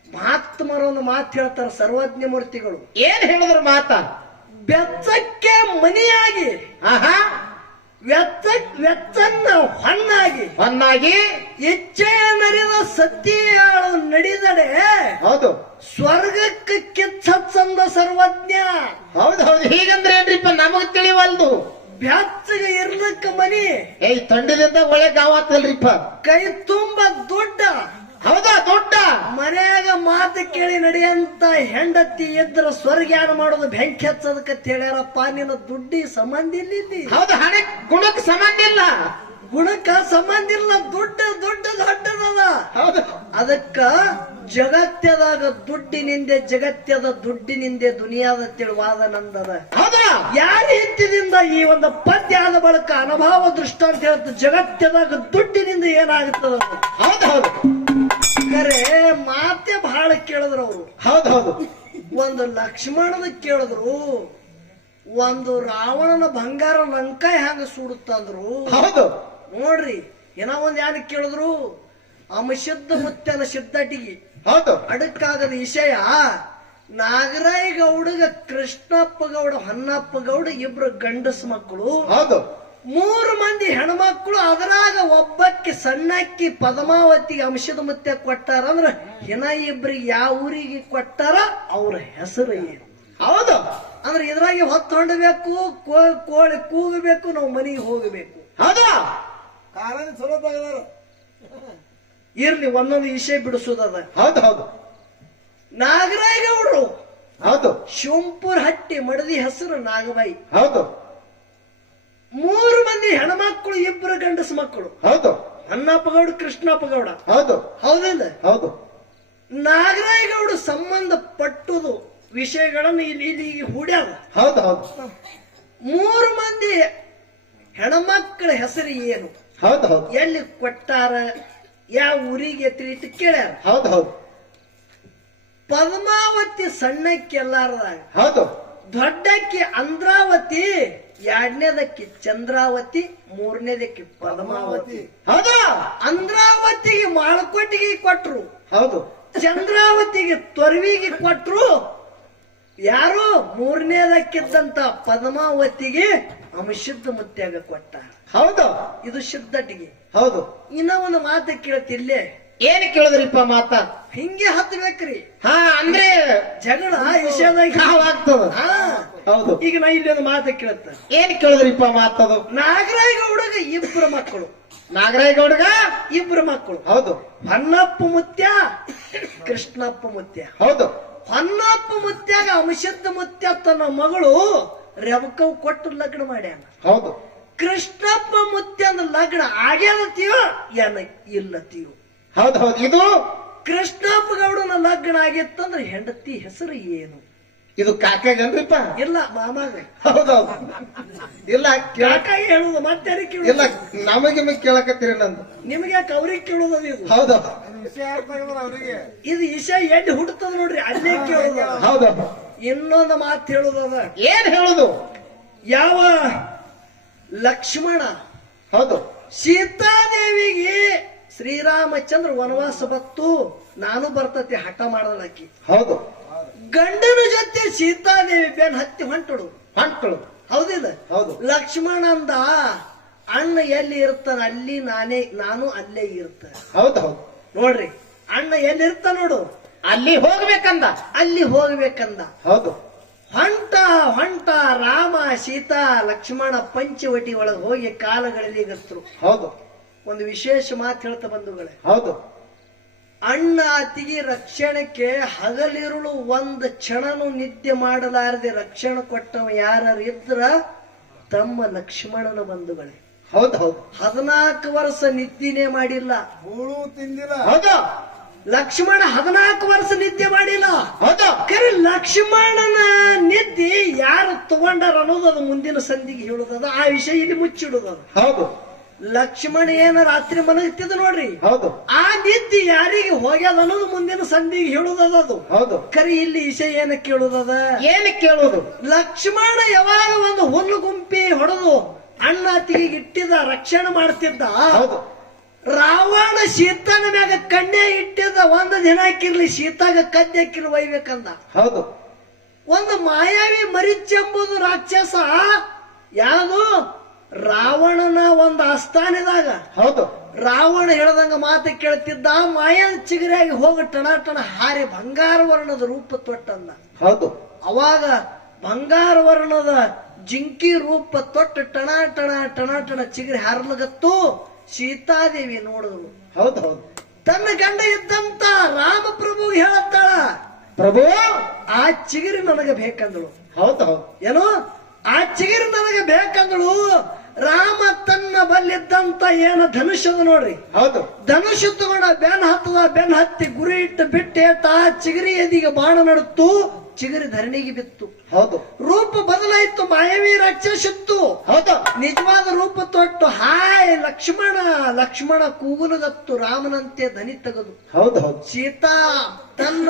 ಮಹಾತ್ಮರ ಒಂದು ಮಾತು ಹೇಳ್ತಾರ ಸರ್ವಜ್ಞ ಮೂರ್ತಿಗಳು. ಏನ್ ಹೇಳಿದ್ರು ಮಾತ? ಬೆಚ್ಚಕ್ಕೆ ಮನಿಯಾಗಿ ಆಹಾ ವೆಚ್ಚನ್ನ ಹೊನ್ನಾಗಿ ಇಚ್ಛೆಯ ಮೆರೆದ ಸತ್ಯಾಳು ನಡೆದಡೆ. ಹೌದು ಸ್ವರ್ಗಕ್ಕೆ ಕಿಚ್ಚಂದ ಸರ್ವಜ್ಞ. ಹೌದು ಹೀಗಂದ್ರೆ ಏನ್ರಿಪ್ಪ ನಮಗ್ ತಿಳಿವಲ್ದು. ಬೆಚ್ಚಗೆ ಇರ್ಲಕ್ಕ ಮನಿ, ತಂಡದಿಂದ ಒಳ್ಳೆ ಗಾವ ಆತಲ್ರಿಪ್ಪ. ಕೈ ತುಂಬ ದುಡ್ಡ. ಹೌದಾ ದೊಡ್ಡ ಮನ್ಯಾಗ ಮಾತು ಕೇಳಿ ನಡೆಯಂತ ಹೆಂಡತಿ ಇದ್ರ ಸ್ವರ್ಗ್ಯಾನ ಮಾಡೋದು ಬೆಂಕಿ ಹಚ್ಚದಕ್ಕೆ ಹೇಳ್ಯಾರಪ್ಪ. ನಿನ್ನ ದುಡ್ಡಿ ಸಂಬಂಧ ಇಲ್ಲಿ. ಹೌದು ಹಣ ಗುಣಕ್ಕೆ ಸಂಬಂಧ ಇಲ್ಲ, ಗುಣಕ್ಕ ಸಂಬಂಧ ಇಲ್ಲ. ದುಡ್ಡು ದೊಡ್ಡದದ. ಹೌದು ಅದಕ್ಕ ಜಗತ್ತದಾಗ ದುಡ್ಡಿನಿಂದೆ ಜಗತ್ತದ ದುಡ್ಡಿನಿಂದೆ ದುನಿಯಾದ ತಿಳಿವಾದ ನಂದದ. ಹೌದಾ ಯಾರ ಹಿತ್ತಿನಿಂದ ಈ ಒಂದು ಪದ್ಯ ಆದ ಬಳಕ ಅನುಭವ ದೃಷ್ಟ ಅಂತ ಹೇಳ್ತ ಜಗತ್ತದಾಗ ದುಡ್ಡಿನಿಂದ ಏನಾಗುತ್ತದ. ಹೌದು ಕರೆ ಮಾತೆ ಬಹಳ ಕೇಳಿದ್ರು ಅವರು. ಹೌದು ಒಂದು ಲಕ್ಷ್ಮಣದ ಕೇಳಿದ್ರು, ಒಂದು ರಾವಣನ ಬಂಗಾರ ಲಂಕಾಯ ಹ್ಯಾಂಗ ಸುಡುತ್ತಂದ್ರು. ಹೌದು ನೋಡ್ರಿ, ಏನೋ ಒಂದ್ ಯಾರು ಕೇಳಿದ್ರು, ಅಮಶುದ್ಧ ಮುತ್ಯನ ಸಿದ್ಧಟಿಗೆ ಹೌದು ಅಡಕ್ಕಾಗದ ವಿಷಯ ನಾಗರಾಯ ಗೌಡಗ ಕೃಷ್ಣಪ್ಪ ಗೌಡ ಹೊನ್ನಪ್ಪ ಗೌಡ ಇಬ್ರು ಗಂಡಸ ಮಕ್ಕಳು, ಹೌದು 3 ಮಂದಿ ಹೆಣ್ಮಕ್ಳು. ಅದರಾಗ ಒಬ್ಬಕ್ಕೆ ಸಣ್ಣಕ್ಕಿ ಪದ್ಮಾವತಿಗೆ ಅಂಶದ ಮುತ್ತೆ ಕೊಟ್ಟಾರ. ಅಂದ್ರ ಇನ್ನ ಇಬ್ರಿಗೆ ಯಾವ ಊರಿಗೆ ಕೊಟ್ಟಾರ ಅವ್ರ ಹೆಸರು ಏನು? ಹೌದು ಅಂದ್ರೆ ಇದ್ರಾಗೆ ಹೊತ್ತು ಹೊಂಡಬೇಕು, ಕೋಳಿ ಕೂಗಬೇಕು, ನಾವು ಮನೆಗೆ ಹೋಗಬೇಕು. ಹೌದು ಕಾರಣ ಚಲೋ ತೆಗದಾರ. ಇರ್ಲಿ, ಒಂದೊಂದು ವಿಷಯ ಬಿಡಿಸೋದದ. ಹೌದು ಹೌದು ನಾಗರಾಯ ಗೌಡ್ರು ಹೌದು ಶಿವಂಪುರ್ ಹಟ್ಟಿ ಮಡದಿ ಹೆಸರು ನಾಗಬಾಯಿ. ಹೌದು 3 ಮಂದಿ ಹೆಣ್ಮಕ್ಳು, 2 ಗಂಡಸ ಮಕ್ಕಳು. ಹೌದು ಹೊನ್ನಪ್ಪ ಗೌಡ ಕೃಷ್ಣಪ್ಪ ಗೌಡ. ಹೌದು ಹೌದಿಲ್ಲ? ಹೌದು ನಾಗರಾಯ ಗೌಡ ಸಂಬಂಧ ಪಟ್ಟುದು ವಿಷಯಗಳನ್ನು ಇಲ್ಲಿ ಹೂಡ್ಯಾವ. ಹೌದು ಹೌದು 3 ಮಂದಿ ಹೆಣ್ಮಕ್ಳ ಹೆಸರು ಏನು, ಹೌದು ಹೌದು ಎಲ್ಲಿ ಕೊಟ್ಟಾರ, ಯಾವ ಊರಿಗೆ ತಿಳಿತು ಕೇಳ್ಯಾರ. ಹೌದು ಹೌದು ಪದ್ಮಾವತಿ ಸಣ್ಣಕ್ಕಿ ಎಲ್ಲಾರದಾಗ, ಹೌದು ದೊಡ್ಡಕ್ಕಿ ಅಂದ್ರಾವತಿ, 2ನೇದಕ್ಕಿ ಚಂದ್ರಾವತಿ, 3ನೇದಕ್ಕಿ ಪದ್ಮಾವತಿ. ಹೌದು ಅಂದ್ರಾವತಿಗೆ ಮಾಳಕೋಟಿಗೆ ಕೊಟ್ರು, ಹೌದು ಚಂದ್ರಾವತಿಗೆ ತೊರವಿಗೆ ಕೊಟ್ರು. ಯಾರು 3ನೇದಕ್ಕಿದ್ದಂತ ಪದ್ಮಾವತಿಗೆ ಅಂಶುದ್ಧ ಮುತ್ಯಾಗ ಕೊಟ್ಟ. ಹೌದು ಇದು ಶುದ್ಧಟಿಗೆ. ಹೌದು ಇನ್ನ ಒಂದು ಮಾತು ಕೇಳ್ತಿಲ್ಲೇ, ಏನ್ ಕೇಳಿದ್ರಿಪ್ಪ ಮಾತ? ಹಿಂಗೆ ಹತ್ಬೇಕ್ರಿ. ಹಾ ಅಂದ್ರೆ ಜಗಳ ವಿಷಯದಾಗ ಆಗ್ತದ. ಹಾ, ಹೌದು ಈಗ ನಾ ಇಲ್ಲಿ ಒಂದು ಮಾತು ಕೇಳುತ್ತ. ಏನ್ ಕೇಳಿದ್ರಿಪ್ಪ ಮಾತದು? ನಾಗರಾಯ ಗೌಡಗ 2 ಮಕ್ಕಳು, ನಾಗರಾಯ ಗೌಡಗ 2 ಮಕ್ಕಳು. ಹೌದು ಹೊನ್ನಪ್ಪ ಮುತ್ಯ, ಕೃಷ್ಣಪ್ಪ ಮುತ್ಯ. ಹೌದು ಹೊನ್ನಪ್ಪ ಮುತ್ಯಾಗ ಅಂಶದ ಮುತ್ಯ ತನ್ನ ಮಗಳು ರೆವಕವ್ ಕೊಟ್ಟು ಲಗ್ನ ಮಾಡ್ಯಾನ. ಹೌದು ಕೃಷ್ಣಪ್ಪ ಮುತ್ಯನ ಲಗ್ನ ಆಗ್ಯಾದತೀವ ಏನ ಇಲ್ಲತೀವ? ಹೌದು ಹೌದು ಇದು ಕೃಷ್ಣಪ್ಪ ಗೌಡನ ಲಗ್ನ ಆಗಿತ್ತಂದ್ರೆ ಹೆಂಡತಿ ಹೆಸರು ಏನು? ಇದು ಕಾಕಾಗನ್ರಿಪ್ಪ? ಇಲ್ಲ, ಮಾಮಾಗ. ಹೌದೌದು ಇಲ್ಲ ಕಾಕಾಗಿ ಹೇಳುದು, ಮತ್ತೆ ಇಲ್ಲ ನಮಗೆ ಕೇಳಕತ್ತೀರಿ ನಂದು. ನಿಮ್ಗೆ ಯಾಕೆ ಅವ್ರಿಗೆ ಕೇಳುದ? ಇದು ಹೌದು ವಿಷಯ ಯಾರು ತೆಗದಾರ ಅವರಿಗೆ? ಇದು ಈಶಾ ಎಲ್ಲಿ ಹುಡ್ತದ ನೋಡ್ರಿ, ಅಲ್ಲೇ ಕೇಳುದ. ಹೌದು ಇನ್ನೊಂದು ಮಾತು ಹೇಳುದದ. ಏನ್ ಹೇಳುದು? ಯಾವ ಲಕ್ಷ್ಮಣ ಹೌದು ಸೀತಾದೇವಿಗೆ ಶ್ರೀರಾಮಚಂದ್ರ ವನವಾಸ ಬತ್ತು, ನಾನು ಬರ್ತತಿ ಹಠ ಮಾಡಲಕ್ಕಿ. ಹೌದು ಗಂಡನ ಜೊತೆ ಸೀತಾದೇವಿ ಬೆನ್ ಹತ್ತಿ ಹೊಂಟಡು. ಹೊಂಟಳು. ಹೌದಿಲ್ಲ? ಹೌದು ಲಕ್ಷ್ಮಣ ಅಂದ, ಅಣ್ಣ ಎಲ್ಲಿ ಇರ್ತಾನ ಅಲ್ಲಿ ನಾನು ಅಲ್ಲೇ ಇರ್ತಾನೆ. ಹೌದು ಹೌದು ನೋಡ್ರಿ, ಅಣ್ಣ ಎಲ್ಲಿ ಇರ್ತಾನ ನೋಡು, ಅಲ್ಲಿ ಹೋಗ್ಬೇಕಂದ. ಅಲ್ಲಿ ಹೋಗ್ಬೇಕಂದ. ಹೌದು ಹೊಂಟ ಹೊಂಟ ರಾಮ ಸೀತಾ ಲಕ್ಷ್ಮಣ ಪಂಚವಟಿ ಒಳಗೆ ಹೋಗಿ ಕಾಲಗಳಿಗತ್ರು. ಹೌದು ಒಂದು ವಿಶೇಷ ಮಾತು ಹೇಳ್ತಾ ಬಂಧುಗಳೇ, ಹೌದು ಅಣ್ಣ ಅತಿಗೆ ರಕ್ಷಣೆಗೆ ಹಗಲಿರುಳು ಒಂದು ಕ್ಷಣನು ನಿದ್ದೆ ಮಾಡಲಾರದೆ ರಕ್ಷಣೆ ಕೊಟ್ಟವ ಯಾರು ಇದ್ರ ತಮ್ಮ ಲಕ್ಷ್ಮಣನ ಬಂಧುಗಳೇ. ಹೌದು ಹೌದು 14 ವರ್ಷ ನಿದ್ದಿನೇ ಮಾಡಿಲ್ಲ ಹೂಳು ತಿಂದಿಲ್ಲ. ಹೌದು ಲಕ್ಷ್ಮಣ. 14 ವರ್ಷ ನಿದ್ದೆ ಮಾಡಿಲ್ಲ. ಹೌದು ಖರೆ ಲಕ್ಷ್ಮಣನ ನಿದ್ದೆ ಯಾರು ತಗೊಂಡಾರ ಅನ್ನೋದು ಅದು ಮುಂದಿನ ಸಂಧಿಗೆ ಹೇಳುದದ. ಆ ವಿಷಯ ಇಲ್ಲಿ ಮುಚ್ಚಿಡುದದ. ಹೌದು ಲಕ್ಷ್ಮಣ ಏನ ರಾತ್ರಿ ಮಲಗ್ತಿದ್ದ ನೋಡ್ರಿ, ಹೌದು ಆ ನಿದ್ದೆ ಯಾರಿಗೆ ಹೋಗ್ಯದ ಅನ್ನೋದು ಮುಂದಿನ ಸಂಧಿಗೆ ಹೇಳುದದ ಅದು. ಹೌದು ಖರೆ ಇಲ್ಲಿ ವಿಷಯ ಏನ ಕೇಳುದದ? ಏನ್ ಕೇಳುದು? ಲಕ್ಷ್ಮಣ ಯಾವಾಗ ಒಂದು ಹುಲ್ಲು ಗುಂಪಿ ಹೊಡೆದು ಅಣ್ಣ ಅತ್ತಿಗೆ ಇಟ್ಟಿದ್ದ, ರಕ್ಷಣೆ ಮಾಡ್ತಿದ್ದ. ಹೌದು ರಾವಣ ಸೀತಾನ ಮ್ಯಾಗ ಕಣ್ಣೆ ಇಟ್ಟಿದ್ದ. ಒಂದು ದಿನ ಹಾಕಿರ್ಲಿ ಸೀತಾಗ ಕದ್ದೆ ಹಾಕಿರ್ ಒಯ್ಬೇಕಂದ. ಹೌದು ಒಂದು ಮಾಯಾವಿ ಮರಿಚೆಂಬುದು ರಾಕ್ಷಸ ಯಾವುದು ರಾವಣನ ಒಂದು ಆಸ್ಥಾನದಾಗ ಹೌದು ರಾವಣ ಹೇಳ್ದಂಗ ಮಾತು ಕೇಳ್ತಿದ್ದ. ಮಾಯದ ಚಿಗರಿಯಾಗಿ ಹೋಗಿ ಟಣ ಟಣ ಹಾರಿ ಬಂಗಾರ ವರ್ಣದ ರೂಪ ತೊಟ್ಟಂದ. ಹೌದು ಅವಾಗ ಬಂಗಾರ ವರ್ಣದ ಜಿಂಕಿ ರೂಪ ತೊಟ್ಟು ಟಣ ಟಣ ಟಣ ಟಣ ಚಿಗರಿ ಹಾರಲಗತ್ತು. ಸೀತಾದೇವಿ ನೋಡಿದಳು. ಹೌದು ಹೌದು ತನ್ನ ಗಂಡ ಇದ್ದಂತ ರಾಮಪ್ರಭು ಹೇಳತ್ತಾಳ, ಪ್ರಭು ಆ ಚಿಗಿರಿ ನನಗೆ ಬೇಕಂದಳು. ಹೌದು ಹೌದು ಏನು? ಆ ಚಿಗಿರಿ ನನಗೆ ಬೇಕಂದಳು. ರಾಮ ತನ್ನ ಬಲ್ಲಿದ್ದಂತ ಏನ ಧನುಷ್ಯದ ನೋಡ್ರಿ, ಹೌದು ಧನುಷ್ಯ ತಗೊಂಡ ಬೆನ್ ಹತ್ತಿ ಗುರಿ ಇಟ್ಟು ಬಿಟ್ಟೇಟ ಚಿಗರಿ ಎದಿಗೆ ಬಾಣ ನಡುತ್ತು. ಚಿಗರಿ ಧರಣಿಗೆ ಬಿತ್ತು. ಹೌದು ರೂಪ ಬದಲಾಯಿತು. ಮಾಯಾವಿ ರಾಕ್ಷಸಿತ್ತು. ಹೌದು ನಿಜವಾದ ರೂಪ ತೊಟ್ಟು ಹಾಯ್ ಲಕ್ಷ್ಮಣ ಲಕ್ಷ್ಮಣ ಕೂಗುಲಗತ್ತು. ರಾಮನಂತೆ ಧನಿ ತೆಗೆದು ಹೌದು ಹೌದು ಸೀತಾ ತನ್ನ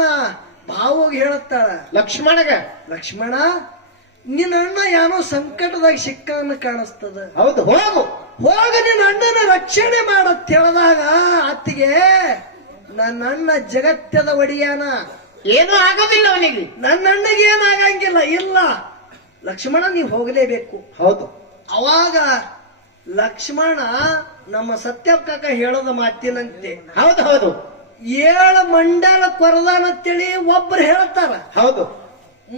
ಭಾವಗೆ ಹೇಳುತ್ತಾಳ, ಲಕ್ಷ್ಮಣಗ ಲಕ್ಷ್ಮಣ ನಿನ್ನ ಅಣ್ಣ ಏನೋ ಸಂಕಟದಾಗ ಸಿಕ್ಕನ್ನ ಕಾಣಿಸ್ತದ. ಹೌದು ಹೋಗು ಹೋಗ ನಿನ್ನ ಅಣ್ಣನ ರಕ್ಷಣೆ ಮಾಡತ್ ಹೇಳಿದಾಗ ಅತ್ತಿಗೆ ನನ್ನ ಅಣ್ಣ ಜಗತ್ತದ ಒಡೆಯಾನ, ಏನು ಆಗೋದಿಲ್ಲ ಅವನಿಗೆ. ನನ್ನ ಅಣ್ಣಗೆ ಏನಾಗಂಗಿಲ್ಲ. ಇಲ್ಲ ಲಕ್ಷ್ಮಣ ನೀವು ಹೋಗಲೇಬೇಕು. ಹೌದು ಅವಾಗ ಲಕ್ಷ್ಮಣ ನಮ್ಮ ಸತ್ಯ ಕಾಕ ಹೇಳೋದ ಮಾತಿನಂತೆ ಹೌದು ಹೌದು 7 ಮಂಡಲ ಕೊರದಾನ ತಿಳಿ ಒಬ್ರು ಹೇಳ್ತಾರ, ಹೌದು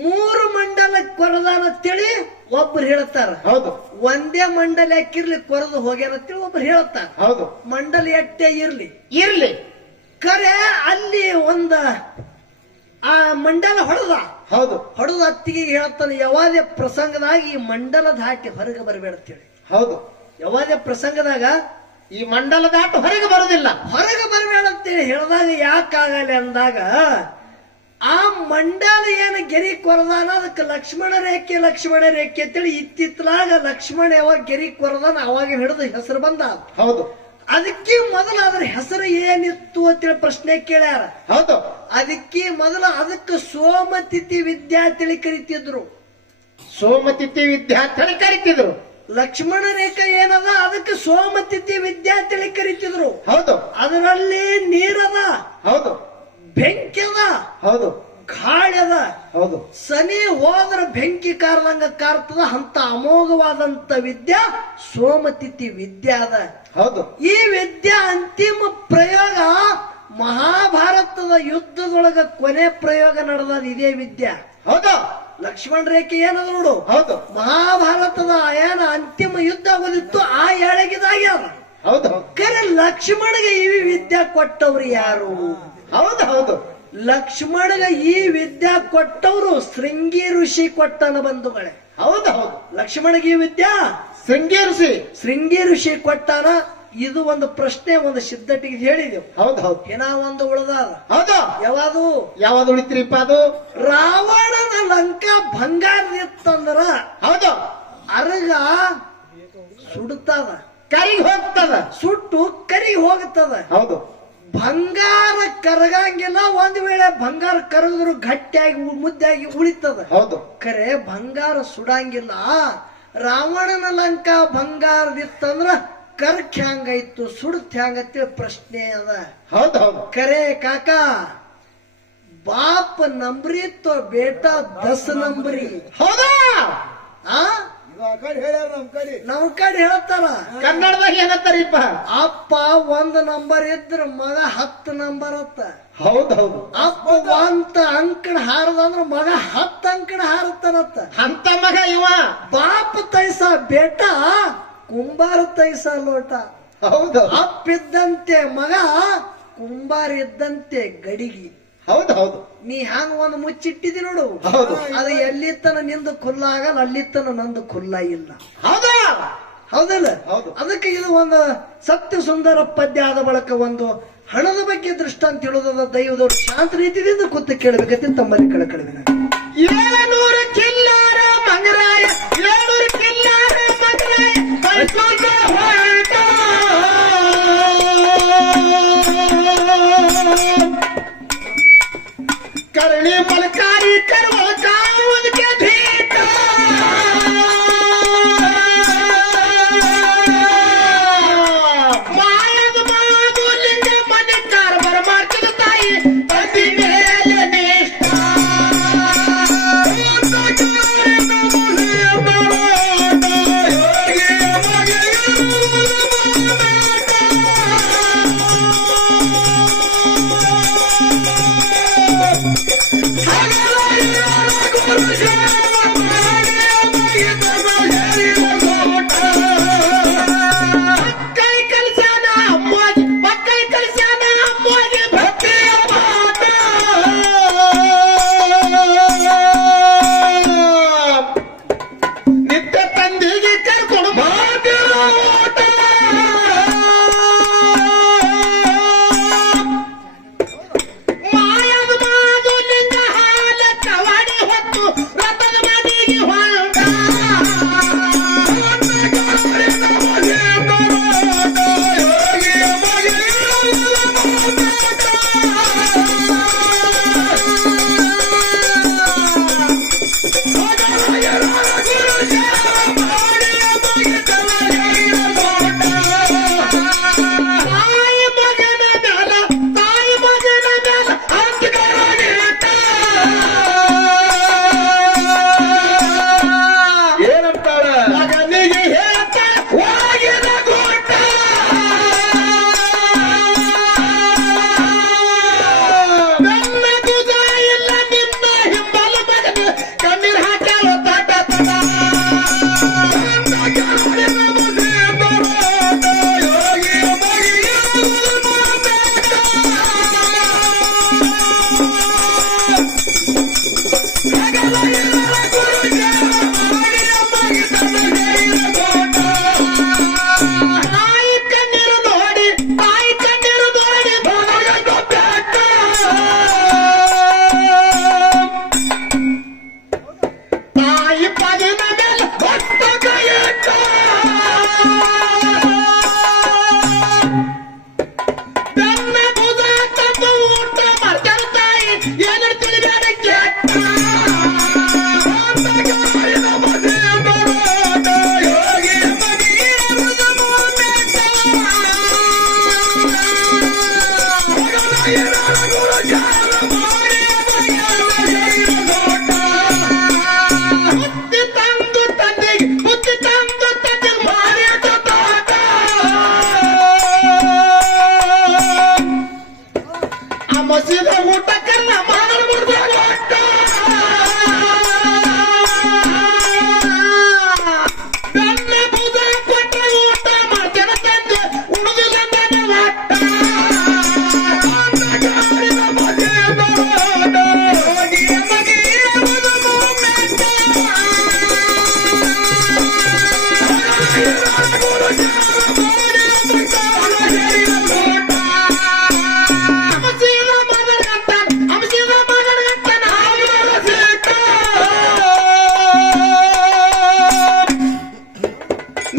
3 ಮಂಡಲ ಕೊರದಾನ ತಿಳಿ ಒಬ್ರು ಹೇಳ್ತಾರ, ಹೌದು ಒಂದೇ ಮಂಡಲ ಯಾಕಿರ್ಲಿ ಕೊರದು ಹೋಗ್ಯಾರ ತಿಳಿ ಒಬ್ರು ಹೇಳ್ತಾರ. ಹೌದು ಮಂಡಲ ಎಟ್ಟೆ ಇರ್ಲಿ ಇರ್ಲಿ ಕರೆ ಅಲ್ಲಿ ಒಂದ ಆ ಮಂಡಲ ಹೌದು ಹೊಡೆದ ಅತ್ತಿಗೆ ಹೇಳ್ತಾನೆ ಯಾವಾದೇ ಪ್ರಸಂಗದಾಗ ಈ ಮಂಡಲ ದಾಟಿ ಹೊರಗೆ ಬರಬೇಡತ್ತೇಳಿ. ಹೌದು ಯಾವಾದೇ ಪ್ರಸಂಗದಾಗ ಈ ಮಂಡಲ ದಾಟು ಹೊರಗೆ ಬರುದಿಲ್ಲ, ಹೊರಗೆ ಬರಬೇಡ ಅಂತೇಳಿ ಹೇಳಿದಾಗ ಯಾಕಾಗಲ್ಲ ಅಂದಾಗ ಆ ಮಂಡಲ ಏನು ಗೆರಿ ಕೊರದಾನ ಅದಕ್ಕೆ ಲಕ್ಷ್ಮಣ ರೇಖೆ ಅಂತೇಳಿ ಇತ್ತಿತ್ತಲಾಗ ಲಕ್ಷ್ಮಣ ಯಾವಾಗ ಗೆರಿ ಕೊರದಾನ ಅವಾಗ ಹಿಡಿದು ಹೆಸರು ಬಂದ. ಹೌದು ಅದಕ್ಕೆ ಮೊದಲು ಅದ್ರ ಹೆಸರು ಏನಿತ್ತು ಅಂತೇಳಿ ಪ್ರಶ್ನೆ ಕೇಳ್ಯಾರ. ಹೌದು ಅದಕ್ಕೆ ಮೊದಲು ಅದಕ್ಕೆ ಸೋಮತಿಥಿ ವಿದ್ಯಾರ್ಥಿ ಕರಿತಿದ್ರು. ಸೋಮತಿಥಿ ವಿದ್ಯಾರ್ಥಿ ಕರಿತಿದ್ರು. ಲಕ್ಷ್ಮಣ ರೇಖೆ ಏನದ ಅದಕ್ಕೆ ಸೋಮತಿಥಿ ವಿದ್ಯಾರ್ಥಿ ಕರಿತಿದ್ರು. ಹೌದು ಅದರಲ್ಲಿ ನೀರದ, ಹೌದು ಬೆಂಕಿ ಅದ, ಹೌದು ಗಾಳಿ ಅದ. ಹೌದು ಸನಿ ಹೋದ್ರ ಬೆಂಕಿ ಕಾರ್ದಂಗ ಕಾರ್ತದ ಅಂತ ಅಮೋಘವಾದಂತ ವಿದ್ಯಾ ಸೋಮತಿಥಿ ವಿದ್ಯಾ ಅದ. ಹೌದು ಈ ವಿದ್ಯಾ ಅಂತಿಮ ಪ್ರಯೋಗ ಮಹಾಭಾರತದ ಯುದ್ಧದೊಳಗ ಕೊನೆ ಪ್ರಯೋಗ ನಡೆದ ಇದೇ ವಿದ್ಯಾ. ಹೌದು ಲಕ್ಷ್ಮಣ ರೇಖೆ ಏನದ ನೋಡು, ಹೌದು ಮಹಾಭಾರತದ ಏನ ಅಂತಿಮ ಯುದ್ಧ ಆಗೋದಿತ್ತು ಆ ಏಳಗಿದಾಗ್ಯಾರ. ಹೌದು ಕರೆ ಲಕ್ಷ್ಮಣಗೆ ಈ ವಿದ್ಯಾ ಕೊಟ್ಟವ್ರು ಯಾರು? ಹೌದು ಹೌದು ಲಕ್ಷ್ಮಣಗ ಈ ವಿದ್ಯಾ ಕೊಟ್ಟವರು ಶೃಂಗಿ ಋಷಿ ಕೊಟ್ಟನ ಬಂಧುಗಳೇ. ಹೌದು ಹೌದು ಲಕ್ಷ್ಮಣಗೆ ಈ ವಿದ್ಯಾ ಶೃಂಗೇರಿಸಿ ಶೃಂಗಿ ಋಷಿ ಕೊಟ್ಟಾನ. ಇದು ಒಂದು ಪ್ರಶ್ನೆ ಒಂದು ಸಿದ್ಧಟಿಗೆ ಹೇಳಿದೆವು. ಹೌದು ಹೌದು ಏನ ಒಂದು ಉಳಿದಾದ ಹೌದು ಯಾವುದು? ಯಾವ್ದು ಉಳಿತ್ರಿಪ್ಪ ಅದು? ರಾವಣನ ಲಂಕಾ ಬಂಗಾರದಿತ್ತಂದ್ರ ಹೌದು ಅರಗ ಸುಡುತ್ತದ, ಕರಿಗೆ ಹೋಗ್ತದ, ಸುಟ್ಟು ಕರಿಗೆ ಹೋಗುತ್ತದ. ಹೌದು ಬಂಗಾರ ಕರಗಂಗಿಲ್ಲ. ಒಂದ್ ವೇಳೆ ಬಂಗಾರ ಕರಗಿದ್ರು ಗಟ್ಟಿಯಾಗಿ ಮುದ್ದಾಗಿ ಉಳಿತದ. ಹೌದು ಕರೆ ಬಂಗಾರ ಸುಡಂಗಿಲ್ಲ. ರಾವಣನ ಲಂಕಾ ಬಂಗಾರದಿತ್ತಂದ್ರ ಕರ್ಕ್ ಹ್ಯಾಂಗಾಯ್ತು ಸುಡುತ್ತ ಹ್ಯಾಂಗತ್ತೇಳಿ ಪ್ರಶ್ನೆ ಅದ. ಹೌದು ಹೌದು ಕರೆ ಕಾಕಾ ಬಾಪ್ ನಂಬ್ರಿ ತೋ ಬೇಟಾ 10 ನಂಬ್ರಿ. ಹೌದಾ? ಆ ಇದು ಆ ಕಡೆ ಹೇಳ್ಯಾರ ನಮ್ ಕಡೆ. ನಮ್ ಕಡೆ ಹೇಳ್ತಾರ ಕನ್ನಡದಾಗ ಏನಂತಾರಿಪ್ಪ? ಅಪ್ಪ 1 ನಂಬರ್ ಇದ್ರ ಮಗ 10 ನಂಬರ್ ಅತ್ತ. ಹೌದು ಹೌದು ಅಪ್ಪ 1 ಅಂಕಣ ಹಾರದಂದ್ರ ಮಗ 10 ಅಂಕಣ ಹಾರತಾನತ್ತ. ಅಂತ ಮಗ ಇವ. ಬಾಪ್ ತೈಸ ಬೇಟಾ ಕುಂಬಾರ ತೈಸ ಲೋಟ. ಹೌದು ಅಪ್ಪಿದ್ದಂತೆ ಮಗ ಕುಂಬಾರ ಇದ್ದಂತೆ ಗಡಿಗಿ. ಹೌದು ಹೌದು ನೀ ಹ್ಯಾಂಗ ಒಂದು ಮುಚ್ಚಿಟ್ಟಿದಿ ನೋಡು, ಹೌದು ಅದು ಎಲ್ಲಿತ್ತನ ನಿಂದು ಖುಲ್ಲ ಆಗಲ್ಲ, ಅಲ್ಲಿತ್ತನ ನಂದು ಖುಲ್ಲ ಇಲ್ಲ. ಹೌದಾ? ಹೌದಲ್ಲ? ಹೌದು. ಅದಕ್ಕೆ ಇದು ಒಂದು ಸತ್ಯ ಸುಂದರ ಪದ್ಯ ಆದ ಬಳಕ ಒಂದು ಹಣದ ಬಗ್ಗೆ ದೃಷ್ಟಾಂತ ಹೇಳೋದ ದೈವದವರು ಶಾಂತ ರೀತಿಯಿಂದ ಕೂತು ಕೇಳಬೇಕಂತ ತಮ್ಮಲ್ಲಿ ಕಳಕಳಿವೆ. 700 ಚಿಲ್ಲರ ಮಂಗರಾಯ 700 ಚಿಲ್ಲರ ಮಂಗರಾಯ ಕೈಸೋಟ ಹೊರಟ. ಕರ್ಣಿ ಮಲಕಾರಿ ಕರುವ ಕಾವುದಕ್ಕೆ ಭೇಟ. ಮಾಯದ ಮಾಧುಲಿಂಗ ಮನೆ ಕಾರ್ಬಾರ ಮಾಡ್ತಿದ್ದ ತಾಯಿ ತಂದಿ ಮೇಲೆ ನಿಷ್ಠ. ನಿತ್ಯ ತಂದಿಗೆ ಕರ್ಕೊಂಡು ಮಾತಿರೋಟ. ಮಾಯದ ಮಾಧುಲಿಂಗ ಹಾಲ ಕವಾಡಿ ಹೊತ್ತು ರಥದ ಬುದ್ಧಿ ತಂದು ತಂದೆಗೆ ಬುದ್ಧಿ ತಂದು ತಂದೆ ಮಾಡಿದ ತೋಟ ಆ ಮಸೀದ ಊಟಕ್ಕನ್ನ ಮಾಡಬಿಡ್ದ ಕೊಟ್ಟ ಬೆನ್ನ ಬುಧ ಕೊಟ್ಟ ಊಟ ಮಾಡ್ತೇನೆ ತಂದೆ ಉಳಿದಿಲ್ಲ ನನ್ನ ಒಟ್ಟ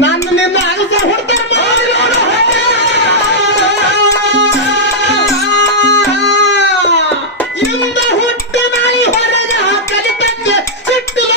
ನನ್ನ ನಿನ್ನ ಅಗಸ ಹೊಡ್ತಾರೆ ಇಂದ ಹುಟ್ಟು ನಾಯಿ ಹೊರಗ ಕಲಿತಂದೆ ಸಿಟ್ಟಿಲ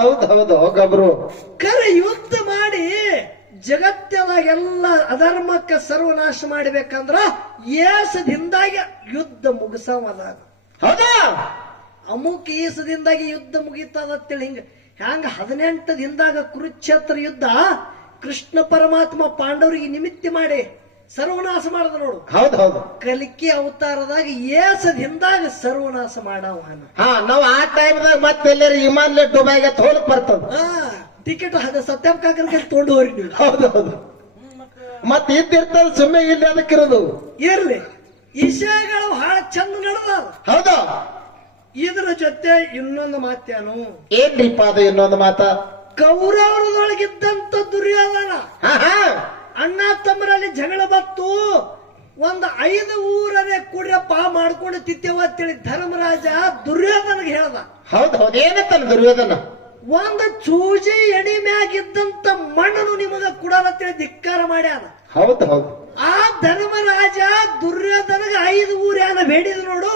ಹೌದು ಗಬ್ರು ಕರೆ ಯುದ್ಧ ಮಾಡಿ ಜಗತ್ತದಾಗೆಲ್ಲ ಅಧರ್ಮಕ್ಕೆ ಸರ್ವನಾಶ ಮಾಡಬೇಕಂದ್ರ ಏಸದಿಂದಾಗಿ ಯುದ್ಧ ಮುಗಿಸವದಾಗ ಹೌದಾ ಅಮುಕ್ ಈಸದಿಂದಾಗಿ ಯುದ್ಧ ಮುಗಿತದತ್ತೇಳಿ ಹ್ಯಾಂಗ 18 ದಿನದಾಗ ಕುರುಕ್ಷೇತ್ರ ಯುದ್ಧ ಕೃಷ್ಣ ಪರಮಾತ್ಮ ಪಾಂಡವರಿಗೆ ನಿಮಿತ್ತಿ ಮಾಡಿ ಸರ್ವನಾಶ ಮಾಡದ ನೋಡು. ಹೌದು ಕಲಿಕೆ ಅವತಾರದಾಗ ಏಸದಿಂದಾಗ ಸರ್ವನಾಶ ಮಾಡವ ನಾವ್ ಆ ಟೈಮ್ದಾಗ ಮತ್ತೆ ಎಲ್ಲಾರು ವಿಮಾನ ದುಬೈಗೆ ತೋಲಕ್ ಬರ್ತದ. ಟಿಕೆಟ್ ಸತ್ಯಂ ಕಾಕರ್ಗೆ ತೊಗೊಂಡು ಹೋರಿ ನೀವು. ಹೌದು ಮತ್ ಇದ್ದಿರ್ತದ ಸುಮ್ಮನೆ ಇಲ್ಲಿ ಅದಕ್ಕಿರೋದು ಇರ್ಲಿ ವಿಷಯಗಳು ಬಹಳ ಚಂದ ನಡೆದಾವ. ಹೌದು ಇದ್ರ ಜೊತೆ ಇನ್ನೊಂದು ಮಾತೇನು ಏನ್ರಿಪ್ಪ ಅದು ಇನ್ನೊಂದು ಮಾತ ಕೌರವರದೊಳಗಿದ್ದಂತ ದುರ್ಯೋಧನ ಅಣ್ಣ ತಮ್ಮರಲ್ಲಿ ಜಗಳ ಬತ್ತು ಒಂದ್ 5 ಊರರೇ ಕುಡ್ರಪ್ಪ ಮಾಡ್ಕೊಂಡು ತಿತ್ತೇವತ್ತೇಳಿ ಧರ್ಮರಾಜ ದುರ್ಯೋಧನಗೆ ಹೇಳ್ದ. ಹೌದು ಏನಂತಾನ ದುರ್ಯೋಧನ ಒಂದ್ ಚೂಜಿ ಎಡಿ ಮ್ಯಾಗಿದ್ದಂತ ಮಣ್ಣನು ನಿಮಗ ಕುಡಲತ್ತೇಳಿ ಧಿಕ್ಕಾರ ಮಾಡ್ಯಾನ. ಹೌದು ಆ ಧರ್ಮರಾಜ ದುರ್ಯೋಧನಗ 5 ಊರು ಯಾನ ಬೇಡಿದ ನೋಡು.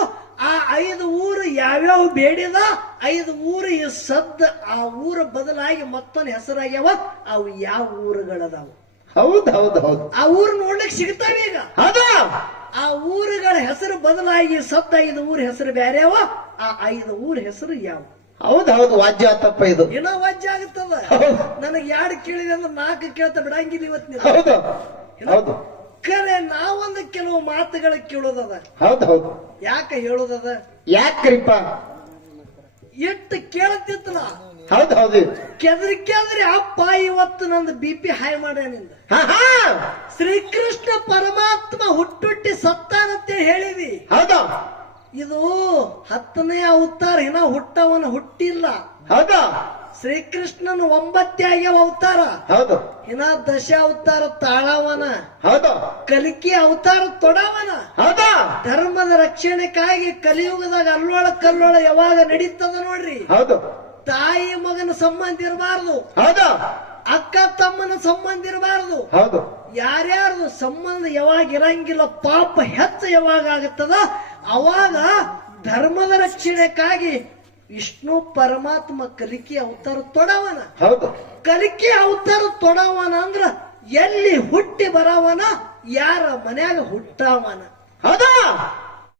ಆ 5 ಊರು ಯಾವ್ಯಾವ ಬೇಡಿದ 5 ಊರು ಈ ಸದ್ದ ಆ ಊರ ಬದಲಾಗಿ ಮತ್ತೊಂದು ಹೆಸರಾಗ್ಯಾವ. ಅವು ಯಾವ ಊರುಗಳದಾವು? ಹೌದು ಆ ಊರು ನೋಡ್ಲಿಕ್ಕೆ ಸಿಗ್ತಾವ ಈಗ. ಆ ಊರುಗಳ ಹೆಸರು ಬದಲಾಗಿ ಸದ್ದ 5 ಊರ ಹೆಸರು ಬ್ಯಾರ್ಯಾವ. ಆ 5 ಊರ ಹೆಸರು ಯಾವ? ಹೌದು ವಾಜ್ಯ ಆತಪ್ಪ ಇದು ಏನೋ ವಾಜ್ಯ ಆಗುತ್ತದ. ನನಗೆ 2 ಕೇಳಿದೆ ಅಂದ್ರೆ 4 ಕೇಳ್ತಾ ಬಿಡಂಗಿಲ್ಲ ಇವತ್ತಿನ. ಹೌದು ಕರೆ ನಾವೊಂದು ಕೆಲವು ಮಾತುಗಳ ಕೇಳೋದದ. ಹೌದು ಯಾಕೆ ಹೇಳೋದದ? ಯಾಕ್ರಿಪ್ಪ ಎಷ್ಟು ಕೇಳತ್ತಿತ್ತಲ್ಲ. ಹೌದು ಕೆದ್ರಿ ಅಪ್ಪ ಇವತ್ತು ನಂದು BP ಹೈ ಮಾಡ್ಯಾನಿಂದ. ಶ್ರೀಕೃಷ್ಣ ಪರಮಾತ್ಮ ಹುಟ್ಟುಟ್ಟಿ ಸತ್ತಾನಂತೆ ಹೇಳಿದಿ. ಹೌದು ಇದು 10ನೇ ಅವತಾರ ಇನ್ನ ಹುಟ್ಟವನ ಹುಟ್ಟಿಲ್ಲ. ಹೌದಾ ಶ್ರೀಕೃಷ್ಣನ 9 ಆಗ್ಯಾವ ಅವತಾರ. ಹೌದು ಇನ್ನ ದಶ ಅವತಾರ ತಾಳವನ, ಹೌದು ಕಲಿಕೆ ಅವತಾರ ತೊಡವನ. ಹೌದು ಧರ್ಮದ ರಕ್ಷಣೆಗಾಗಿ ಕಲಿಯುಗದಾಗ ಅಲ್ಲೋಳ ಕಲ್ಲೋಳ ಯಾವಾಗ ನಡೀತದ ನೋಡ್ರಿ. ಹೌದು ತಾಯಿ ಮಗನ ಸಂಬಂಧ ಇರಬಾರ್ದು, ಹೌದು ಅಕ್ಕ ತಮ್ಮನ ಸಂಬಂಧ ಇರಬಾರ್ದು. ಹೌದು ಯಾರ್ಯಾರ್ದು ಸಂಬಂಧ ಯಾವಾಗ ಇರಂಗಿಲ್ಲ, ಪಾಪ ಹೆಚ್ಚು ಯಾವಾಗ ಆಗುತ್ತದ ಅವಾಗ ಧರ್ಮದ ರಕ್ಷಣೆಗಾಗಿ ವಿಷ್ಣು ಪರಮಾತ್ಮ ಕಲಿಕೆ ಅವತಾರ ತೊಡವನ. ಹೌದು ಕಲಿಕೆ ಅವತಾರ ತೊಡವನ ಅಂದ್ರ ಎಲ್ಲಿ ಹುಟ್ಟಿ ಬರವನ, ಯಾರ ಮನ್ಯಾಗ ಹುಟ್ಟವನ. ಹೌದು